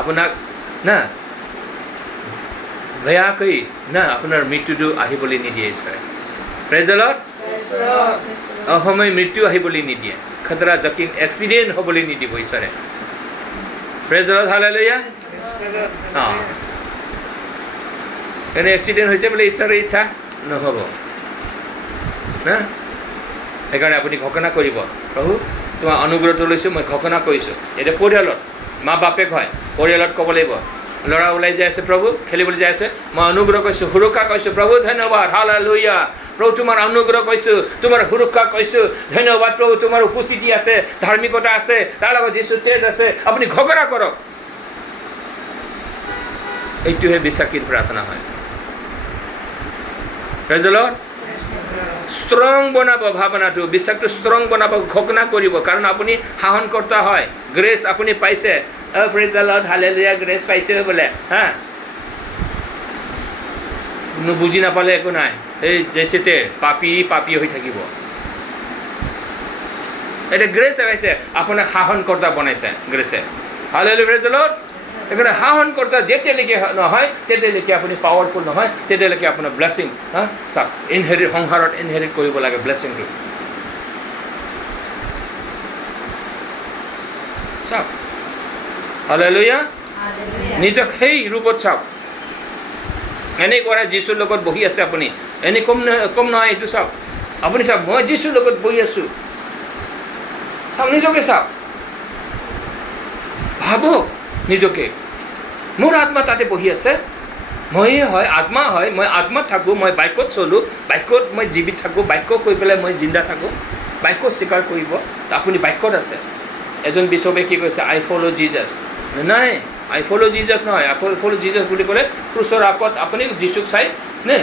আপোনাক না বেয়াকৈ না আপোনাৰ মৃত্যুটো আহিবলৈ নিদিয়ে ঈশ্বৰে। প্ৰেজ দ্য লৰ্ড, অসময় মৃত্যু আহিবলৈ নিদিয়ে, খতৰা জকিম এক্সিডেণ্ট হ'বলৈ নিদিব ঈশ্বৰে। Praise the lord, hallelujah. এনে এক্সিডেণ্ট হৈছে বোলে ঈশ্বৰৰ ইচ্ছা নহ'ব না। সেইকাৰণে আপুনি ঘোষণা কৰিব, প্ৰভু তোমাৰ অনুগ্ৰহটো লৈছোঁ, মই ঘোষণা কৰিছোঁ। এতিয়া পৰিয়ালত মা বাপেক হয়, পৰিয়ালত ক'ব লাগিব, ল'ৰা ওলাই যাই আছে, প্ৰভু খেলিবলৈ যাই আছে, মই অনুগ্ৰহ কৰিছোঁ, সুৰক্ষা কৰিছোঁ, প্ৰভু ধন্যবাদ, হালেলুয়া। প্ৰভু তোমাৰ অনুগ্ৰহ কৰিছোঁ, তোমাৰ সুৰক্ষা কৰিছোঁ, ধন্যবাদ প্ৰভু, তোমাৰ উপস্থিতি আছে, ধাৰ্মিকতা আছে, তাৰ লগত যিছু তেজ আছে, আপুনি ঘোষণা কৰক। এইটোহে বিশ্বাসীৰ প্ৰাৰ্থনা হয়। Praise the lord. ষ্ট্ৰং বনাব ভাৱনাটো, বিশ্বাসটো ষ্ট্ৰং বনাব, ঘোষণা কৰিব, কাৰণ আপুনি শাসনকৰ্তা হয়, গ্ৰেছ আপুনি পাইছে। Praise the lord, hallelujah, grace পাইছে বোলে। বুজি নাপালে একো নাই, এই যেচিতে পাপী হৈ থাকিব। এতিয়া গ্ৰেছে পাইছে, আপোনাক শাসনকৰ্তা বনাইছে grace. Hallelujah, praise the Lord. সেইকাৰণে শাসনকৰ্তা যেতিয়ালৈকে নহয়, তেতিয়ালৈকে আপুনি পাৱাৰফুল নহয়, তেতিয়ালৈকে আপোনাৰ ব্লেছিং চাওক সংসাৰত ইনহেৰিট কৰিব লাগে ব্লেছিংটো। চাওক, হালেলুয়া। নিজক সেই ৰূপত চাওক, এনেই কৰা যীশুৰ লগত বহি আছে আপুনি, এনেই কম নহয় এইটো চাওক। আপুনি চাওক, মই যীশুৰ লগত বহি আছোঁ, চাওক নিজকে, চাওক ভাবক নিজকে, মোৰ আত্মা তাতে বহি আছে, ময়ে হয়, আত্মা হয়, মই আত্মাত থাকোঁ, মই বাক্যত চলোঁ, বাক্যত মই জীৱিত থাকোঁ, বাক্য কৈ পেলাই মই জিন্দা থাকোঁ, বাক্য স্বীকাৰ কৰিব। আপুনি বাক্যত আছে। এজন বিশ্ববে কি কৈছে, আই ফ'ল' জিজাছ। নাই, আই ফ'ল' জিজাছ নহয়, আই ফ'ল' জিজাছ বুলি ক'লে ক্ৰুচৰ আগত আপুনি যীচুক চাই নে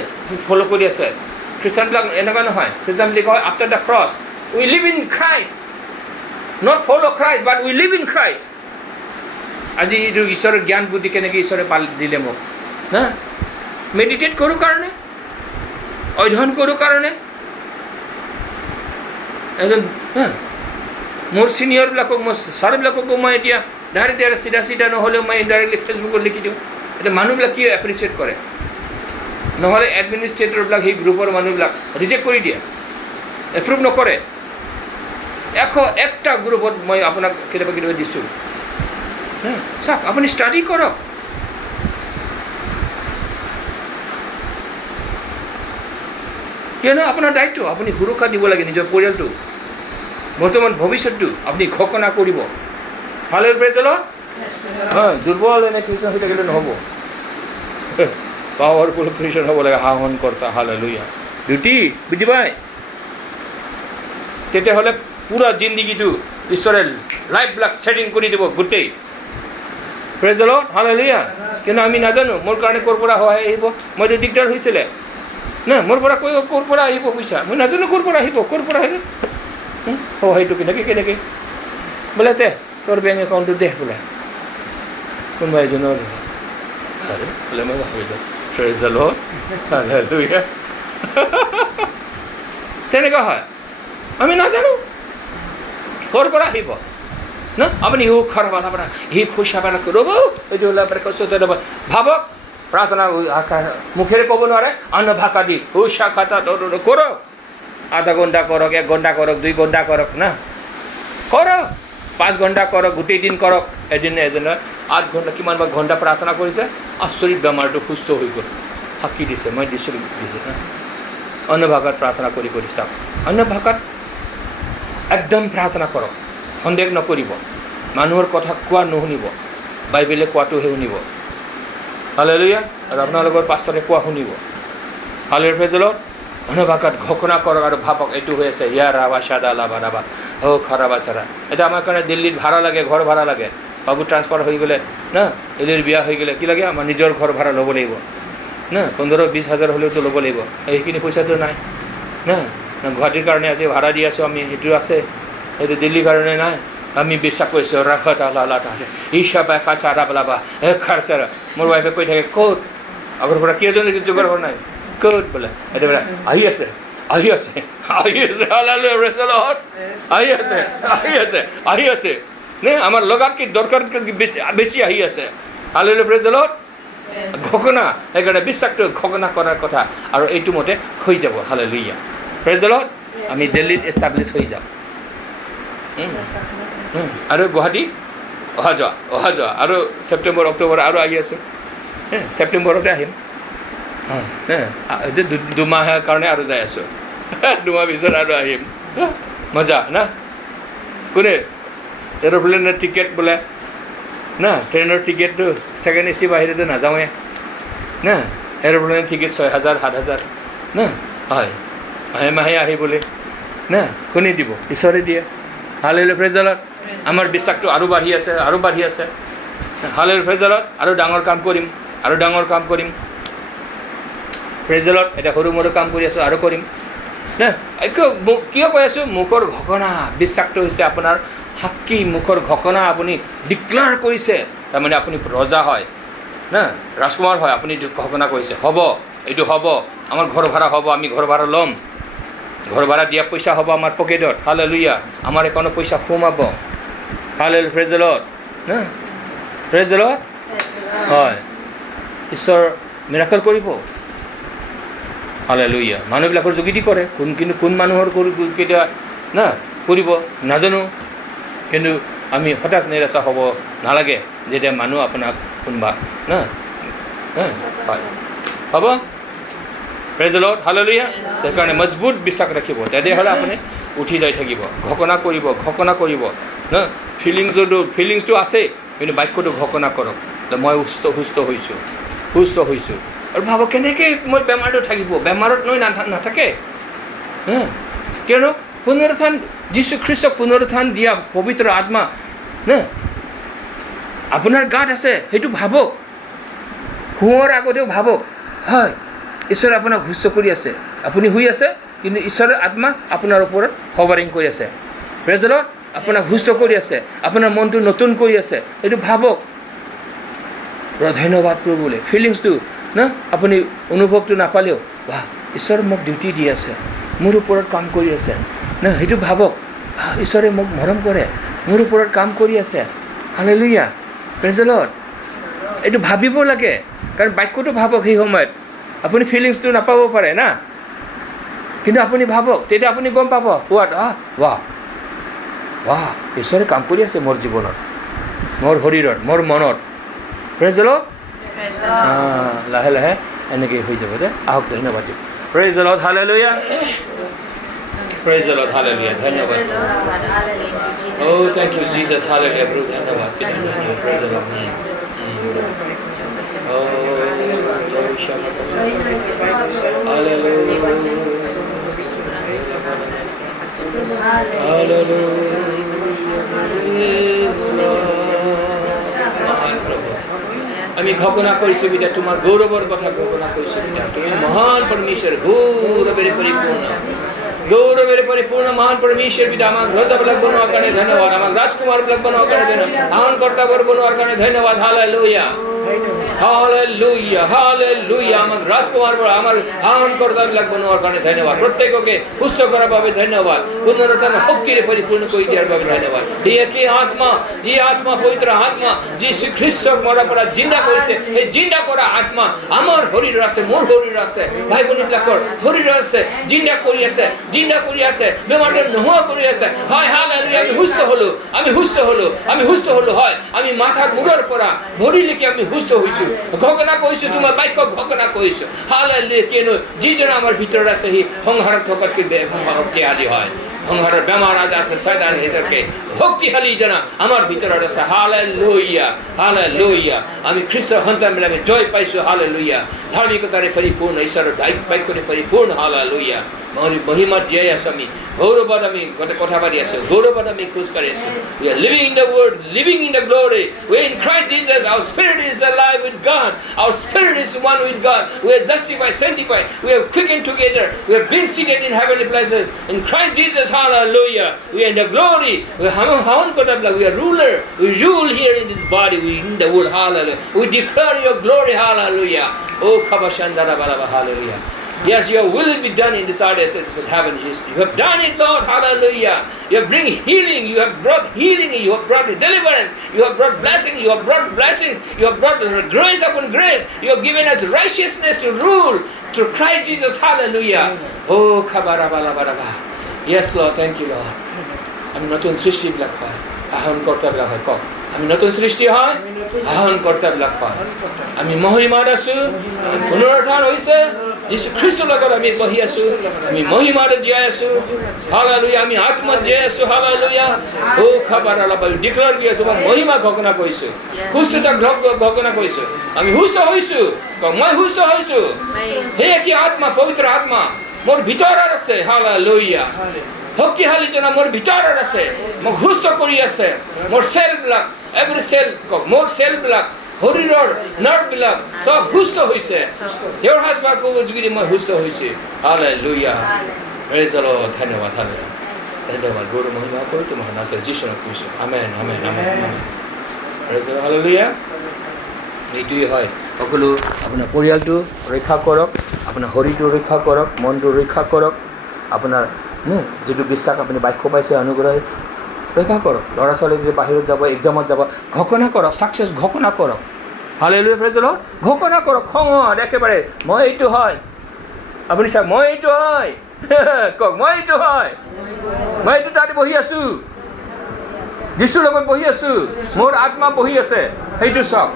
ফ'ল' কৰি আছে। খ্ৰীষ্টানবিলাক এনেকুৱা নহয়, খ্ৰীষ্টানবিলাক হয় after the cross we live in Christ, not follow' Christ but we live in Christ. আজি এইটো ঈশ্বৰৰ জ্ঞান বুদ্ধি কেনেকৈ ঈশ্বৰে দিলে মোক না, মেডিটেট কৰোঁ কাৰণে, অধ্যয়ন কৰোঁ কাৰণে। এজন মোৰ ছিনিয়ৰবিলাকক, মোৰ ছাৰবিলাককো মই এতিয়া ডাইৰেক্ট চিধা নহ'লেও মই ইনডাইৰেক্টলি ফেচবুকত লিখি দিওঁ। এতিয়া মানুহবিলাক কি এপ্ৰিচিয়েট কৰে, নহ'লে এডমিনিষ্ট্ৰেটৰবিলাক সেই গ্ৰুপৰ মানুহবিলাক ৰিজেক্ট কৰি দিয়ে, এপ্ৰুভ নকৰে। 101টা গ্ৰুপত মই আপোনাক কেতিয়াবা দিছোঁ। চাওক, আপুনি ষ্টাডি কৰক। কিয়নো আপোনাৰ দায়িত্ব, আপুনি সুৰক্ষা দিব লাগে নিজৰ পৰিয়ালটো, বৰ্তমান ভৱিষ্যতটো আপুনি ঘোষণা কৰিব। Hallelujah, praise the lord. দুৰ্বল এনে খ্ৰীষ্টান হৈ থাকিলে নহ'ব, পাৱাৰফুল খ্ৰীষ্টান হ'ব লাগে, শাসনকৰ্তা। হালেলুয়া, ডিউটি বুজি পায়, তেতিয়াহ'লে পুৰা জিন্দগীটো ঈশ্বৰে লাইফবিলাক ছেটিং কৰি দিব গোটেই। Praise the lord, hallelujah. কিন্তু আমি নাজানো মোৰ কাৰণে ক'ৰ পৰা সহায় আহিব, মইতো দিগদাৰ হৈছিলে না, মোৰ পৰা ক'ৰ পৰা আহিব পইচা, মই নাজানো ক'ৰ পৰা আহিব সহায়টো কেনেকৈ বোলে দে তোৰ বেংক একাউণ্টটো দে বোলে কোনোবা এজনৰ বোলে, মই ভাবিলোঁ প্ৰেজ দ্য লৰ্ড, হালেলুয়া। তেনেকুৱা হয় আমি নাজানো ক'ৰ পৰা আহিব না আপুনি ইও খৰবালা পৰা ই খুচাবালা ৰ'ব এইটো ভাবক প্ৰাৰ্থনা মুখেৰে ক'ব নোৱাৰে অন্য ভাষা দি হুচা খাতা কৰক আধা ঘণ্টা কৰক 1 ঘণ্টা কৰক 2 ঘণ্টা কৰক না কৰক 5 ঘণ্টা কৰক গোটেই দিন কৰক এদিনে 8 ঘণ্টা কিমান বা ঘণ্টা প্ৰাৰ্থনা কৰিছে আচৰিত বেমাৰটো সুস্থ হৈ গ'ল সাক্ষী দিছে মই দিছিলোঁ অন্য ভাষাত প্ৰাৰ্থনা কৰি চাওক অন্য ভাষাত একদম প্ৰাৰ্থনা কৰক সন্দেহ নকৰিব মানুহৰ কথা কোৱা নুশুনিব বাইবেলে কোৱাটোহে শুনিব হালেলুয়া আৰু আপোনালোকৰ পাষ্টৰে কোৱা শুনিব হালেলুয়া প্ৰেজ দ্য লৰ্ড অন্য ভাষাত ঘোষণা কৰক আৰু ভাবক এইটো হৈ আছে ইয়া ৰাবা সাদা লাবা ৰাবা খাৰাবা চাৰা এটা আমাৰ কাৰণে দিল্লীত ভাড়া লাগে ঘৰ ভাড়া লাগে বাবু ট্ৰান্সফাৰ হৈ গ'লে না এলিৰ বিয়া হৈ গ'লে কি লাগে আমাৰ নিজৰ ঘৰ ভাড়া ল'ব লাগিব না 15-20 হাজাৰ হ'লেওতো ল'ব লাগিব সেইখিনি পইচাটো নাই না গুৱাহাটীৰ কাৰণে আজি ভাড়া দি আছোঁ আমি সেইটো আছে সেইটো দিল্লীৰ কাৰণে নাই আমি বিশ্বাস কৰিছোঁ ৰাখত আল্লাহ ঈশা বাই খাচাৰা বলাবা খাৰচাৰা মোৰ ৱাইফে কৈ থাকে ক'ত আগৰ পৰা কেইজনে যোগাৰ হোৱা নাই ক'ত বোলে সেইটো বোলে আহি আছে আহি আছে আহি আছে নে আমাৰ লগাতকৈ দৰকাৰ বেছি আহি আছে হালেলুয়া প্ৰেজ দ্য লৰ্ড ঘোষণা সেইকাৰণে বিশ্বাসটো ঘোষণা কৰাৰ কথা আৰু এইটো মতে হৈ যাব হালেলুয়া প্ৰেজ দ্য লৰ্ড আমি দিল্লীত এষ্টাব্লিছ হৈ যাম আৰু গুৱাহাটী অহা যোৱা আৰু ছেপ্টেম্বৰ অক্টোবৰ আৰু আহি আছোঁ ছেপ্টেম্বৰতে আহিম এতিয়া 2 মাহৰ কাৰণে আৰু যাই আছোঁ 2 মাহ পিছত আৰু আহিম মজা না কোনে এৰ'প্লেনৰ টিকেট বোলে না ট্ৰেইনৰ টিকেটটো ছেকেণ্ড এ চি বাহিৰতে নাযাওঁৱে না এৰ'প্লেনৰ টিকেট 6,000 7,000 না হয় মাহে আহি বোলে না কোনে দিব ঈশ্বৰে দিয়ে হালেলুয়া প্ৰেজ দ্য লৰ্ড আমাৰ বিশ্বাসটো আৰু বাঢ়ি আছে হালেলুয়া প্ৰেজ দ্য লৰ্ড আৰু ডাঙৰ কাম কৰিম প্ৰেজ দ্য লৰ্ড এতিয়া সৰু মৰু কাম কৰি আছোঁ আৰু কৰিম না কিয় কৈ আছোঁ মুখৰ ঘোষণা বিশ্বাসটো হৈছে আপোনাৰ সাক্ষী মুখৰ ঘোষণা আপুনি ডিক্লেয়াৰ কৰিছে তাৰমানে আপুনি ৰজা হয় না ৰাজকুমাৰ হয় আপুনি ঘোষণা কৰিছে হ'ব এইটো হ'ব আমাৰ ঘৰ ভাড়া হ'ব আমি ঘৰ ভাড়া ল'ম ঘৰ ভাড়া দিয়া পইচা হ'ব আমাৰ পকেটত হালেলুয়া আমাৰ একাউণ্টত পইচা সোমাব হালেলুয়া প্ৰেজ দ্য লৰ্ড না প্ৰেজ দ্য লৰ্ড হয় ঈশ্বৰ মিৰাকল কৰিব হালেলুয়া মানুহবিলাকৰ যোগেদি কৰে কিন্তু কোন মানুহৰ কেতিয়া না কৰিব নাজানো কিন্তু আমি হঠাৎ নিৰাশা হ'ব নালাগে যেতিয়া মানুহ আপোনাক কোনোবা না হয় হ'ব প্ৰেজ দ্য লৰ্ড হালেলুয়া সেইকাৰণে মজবুত বিশ্বাস ৰাখিব তেতিয়াহ'লে আপুনি উঠি যাই থাকিব ঘোষণা কৰিব না ফিলিংছটো আছে কিন্তু বাক্যটো ঘোষণা কৰক মই সুস্থ হৈছোঁ আৰু ভাবক কেনেকৈ মই বেমাৰটো থাকিব বেমাৰত নাথাকে কিয়নো পুনৰুত্থান যীশু খ্ৰীষ্টক পুনৰুত্থান দিয়া পবিত্ৰ আত্মা না আপোনাৰ গাত আছে সেইটো ভাবক শুৱাৰ আগতেও ভাবক হয় ঈশ্বৰে আপোনাক সুস্থ কৰি আছে আপুনি শুই আছে কিন্তু ঈশ্বৰৰ আত্মা আপোনাৰ ওপৰত হভাৰিং কৰি আছে প্ৰেজ দ্য লৰ্ড আপোনাক সুস্থ কৰি আছে আপোনাৰ মনটো নতুন কৰি আছে এইটো ভাবক ধন্যবাদ প্ৰভু বোলে ফিলিংছটো না আপুনি অনুভৱটো নাপালেও বাহ ঈশ্বৰে মোক ডিউটি দি আছে মোৰ ওপৰত কাম কৰি আছে না সেইটো ভাবক ঈশ্বৰে মোক মৰম কৰে মোৰ ওপৰত কাম কৰি আছে হালেলুয়া প্ৰেজ দ্য লৰ্ড এইটো ভাবিব লাগে কাৰণ বাক্যটো ভাবক সেই সময়ত আপুনি ফিলিংছটো নাপাব পাৰে না কিন্তু আপুনি ভাবক তেতিয়া আপুনি গম পাব ৱাহ ঈশ্বৰে কাম কৰি আছে মোৰ জীৱনত মোৰ শৰীৰত মোৰ মনত প্ৰেজ দ্য লৰ্ড লাহে লাহে এনেকৈ হৈ যাব দে আহক ধন্যবাদ দিম praise the lord hallelujah praise the lord hallelujah ধন্যবাদ থ্যাংক ইউ জিজাছ হালেলুয়া ধন্যবাদ প্ৰেজ দ্য লৰ্ড আমি ঘোষণা কৰিছোঁ এতিয়া তোমাৰ গৌৰৱৰ কথা ঘোষণা কৰিছোঁ এতিয়া তুমি মহান পৰমেশ্বৰ গৌৰৱেৰে পৰিপূৰ্ণ গৌৰৱেৰে পৰিপূৰ্ণ মহান পৰমেশ্বৰ পিতা আমাক ৰজাবিলাক বনোৱাৰ কাৰণে ধন্যবাদ আমাক ৰাজকুমাৰবিলাক বনোৱাৰ কাৰণে ধন্যবাদ আহৰণকৰ্তাবোৰ বনোৱাৰ কাৰণে ধন্যবাদ হালেলুয়া হালেলুয়া হালেলুয়া আমাক ৰাজকুমাৰবোৰ আমাৰ আহৰণকৰ্তাবিলাক বনোৱাৰ কাৰণে ধন্যবাদ প্ৰত্যেককে সুস্থ কৰাৰ বাবে ধন্যবাদ পুনৰুত্থান শক্তিৰে পৰিপূৰ্ণ কৰি দিয়াৰ বাবে ধন্যবাদ এই আত্মা যি আত্মা পবিত্ৰ আত্মা যীশু খ্ৰীষ্টক মৰাৰ পৰা জিন্দা কৰিছে এই জিন্দা কৰা আত্মা আমাৰ শৰীৰ আছে মোৰ শৰীৰ আছে ভাই ভনীবিলাকৰ শৰীৰ আছে জিন্দা কৰি আছে বেমাৰটো নোহোৱা কৰি আছে হয় হালেলুয়া আমি সুস্থ হলো হয় আমি মাথাৰ মূৰৰ পৰা ভৰিলৈকে আমি সুস্থ হৈছো ঘোষণা কৰিছো তোমাৰ বাক্য ঘোষণা কৰিছো হালেলুয়া কিয়নো যিজন আমাৰ ভিতৰত আছে সি সংসাৰত থকাতকৈ শক্তিশালী হয় সংসাৰৰ বেমাৰ আজাৰ আছে শয়তান ভিতৰকে শক্তিশালী জনা আমাৰ ভিতৰত আছে হালেলুয়া হালেলুয়া আমি খ্ৰীষ্টৰ সন্তানবিলাক আমি জয় পাইছো হালেলুয়া ধাৰ্মিকতাৰে পৰিপূৰ্ণ ঈশ্বৰৰ বাক্যৰে পৰিপূৰ্ণ হালেলুয়া মহিমাত জীয়াই আছো আমি গৌৰৱত আমি কথা পাতি আছো গৌৰৱত আমি খোজকাঢ়ি আছো we are living in the word living in the glory we are in Christ Jesus our spirit is alive with God our spirit is one with God we are justified sanctified we are quickened together we are being seated in heavenly places in Christ Jesus hallelujah we are in the glory we are ruler we rule here in this body we in the world hallelujah we declare your glory hallelujah oh kabashandara balaba hallelujah yes, your will will be done in this earth as it is in heaven. Yes, you have done it, Lord. Hallelujah. You have brought healing. You have brought healing. You have brought deliverance. You have brought blessing. You have brought blessings. You have brought grace upon grace. You have given us righteousness to rule through Christ Jesus. Hallelujah. Oh, kabarabalaba. Yes, Lord. Thank you, Lord. আমি নতুন সৃষ্টিবিলাক হয় আহৰণকৰ্তাবিলাক হয় কওক আমি নতুন সৃষ্টি হয় আহৰণকৰ্তাবিলাক হয় আমি মহিমাত আছো পুনৰুত্থান হৈছে যীশু খ্ৰীষ্টৰ লগত আমি বহি আছো আমি মহিমাত জীয়াই আছো হালেলুয়া আমি আত্মাত জীয়াই আছো হালেলুয়া ও খাবাৰালাবা ডিক্লেয়াৰ কৰি তোমাৰ মহিমা ঘোষণা কৰিছো সুস্থতা ঘোষণা কৰিছো আমি সুস্থ হৈছো মই সুস্থ হৈছো সেই কি আত্মা পবিত্ৰ আত্মা মোৰ ভিতৰত আছে হালেলুয়া শক্তিশালী জনা মোৰ ভিতৰত আছে মোক সুস্থ কৰি আছে মোৰ চেলবিলাক এভৰি চেল মোৰ চেলবিলাক শৰীৰৰ নাৰ্ভবিলাক সব সুস্থ হৈছে তেওঁৰ হাজবাকৰ যোগেদি মই সুস্থ হৈছো হালেলুয়া প্ৰেজ দ্য লৰ্ড ধন্যবাদ ধন্যবাদ গৌৰৱ মহিমা কৰি তোমাৰ নামৰ যীশুক কৈছো আমেন আমেন আমেন প্ৰেজ দ্য লৰ্ড হালেলুয়া এইটোৱেই হয় সকলো আপোনাৰ পৰিয়ালটো ৰক্ষা কৰক আপোনাৰ শৰীৰটো ৰক্ষা কৰক মনটো ৰক্ষা কৰক আপোনাৰ যিটো বিশ্বাস আপুনি বাক্য পাইছে অনুগ্ৰহ ৰক্ষা কৰক ল'ৰা ছোৱালী যদি বাহিৰত যাব এক্সামত যাব ঘোষণা কৰক ছাকচেছ ঘোষণা কৰক হালেলুয়া প্ৰেজ দ্য লৰ্ড ঘোষণা কৰক খঙত একেবাৰে মই এইটো হয় আপুনি চাওক মই এইটো হয় কওক মই এইটো হয় মই এইটো তাতে বহি আছোঁ যীশুৰ লগত বহি আছোঁ মোৰ আত্মা বহি আছে সেইটো চাওক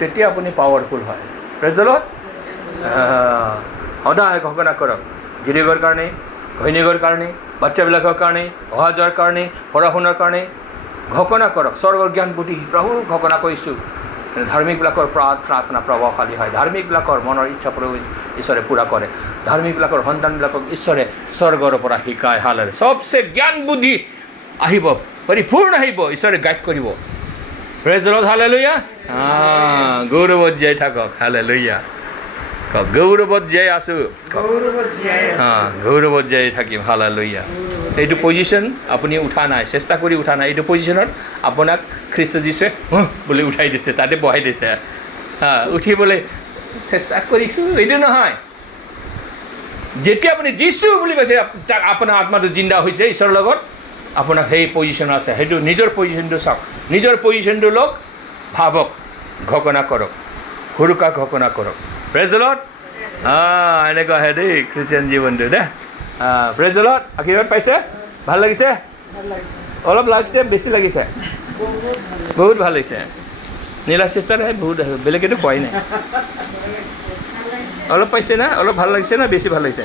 তেতিয়া আপুনি পাৱাৰফুল হয় প্ৰেজ দ্য লৰ্ড সদায় ঘোষণা কৰক গিৰিকৰ কাৰণে ঘৈণীয়েকৰ কাৰণে বাচ্চাবিলাকৰ কাৰণে অহা যোৱাৰ কাৰণে পঢ়া শুনাৰ কাৰণে ঘোষণা কৰক স্বৰ্গৰ জ্ঞান বুদ্ধি প্ৰভু ঘোষণা কৰিছোঁ ধাৰ্মিকবিলাকৰ প্ৰাৰ্থনা প্ৰভাৱশালী হয় ধাৰ্মিকবিলাকৰ মনৰ ইচ্ছা প্ৰভু ঈশ্বৰে পূৰা কৰে ধাৰ্মিকবিলাকৰ সন্তানবিলাকক ঈশ্বৰে স্বৰ্গৰ পৰা শিকায় হালেলুয়া চবচে জ্ঞান বুদ্ধি আহিব পৰিপূৰ্ণ আহিব ঈশ্বৰে গাইড কৰিব প্ৰেজ দ্য লৰ্ড হালেলুয়া গৌৰৱত জীয়াই থাকক হালেলুয়া গৌৰৱত জীয়াই আছোঁ গৌৰৱত জীয়াই থাকিম হালেলুয়া এইটো পজিশ্যন আপুনি উঠা নাই চেষ্টা কৰি উঠা নাই এইটো পজিশ্যনত আপোনাক খ্ৰীষ্ট যীশুৱে বুলি উঠাই দিছে তাতে বহাই দিছে উঠিবলৈ চেষ্টা কৰিছোঁ এইটো নহয় যেতিয়া আপুনি যীশু বুলি কৈছে আপোনাৰ আত্মাটো জিন্দা হৈছে ঈশ্বৰৰ লগত আপোনাক সেই পজিশ্যন আছে সেইটো নিজৰ পজিশ্যনটো চাওক নিজৰ পজিশ্যনটো লওক ভাবক ঘোষণা কৰক সৰুকা ঘোষণা কৰক প্ৰেজ দ্য লৰ্ড এনেকুৱা আহে দেই খ্ৰীষ্টিয়ান জীৱনটো দে প্ৰেজ দ্য লৰ্ড আশীৰ্বাদ পাইছে ভাল লাগিছে অলপ লাগিছে বেছি লাগিছে বহুত ভাল লাগিছে নীলা চিষ্টাৰ বহুত বেলেগেতো কোৱাই নাই অলপ পাইছে না অলপ ভাল লাগিছে না বেছি ভাল লাগিছে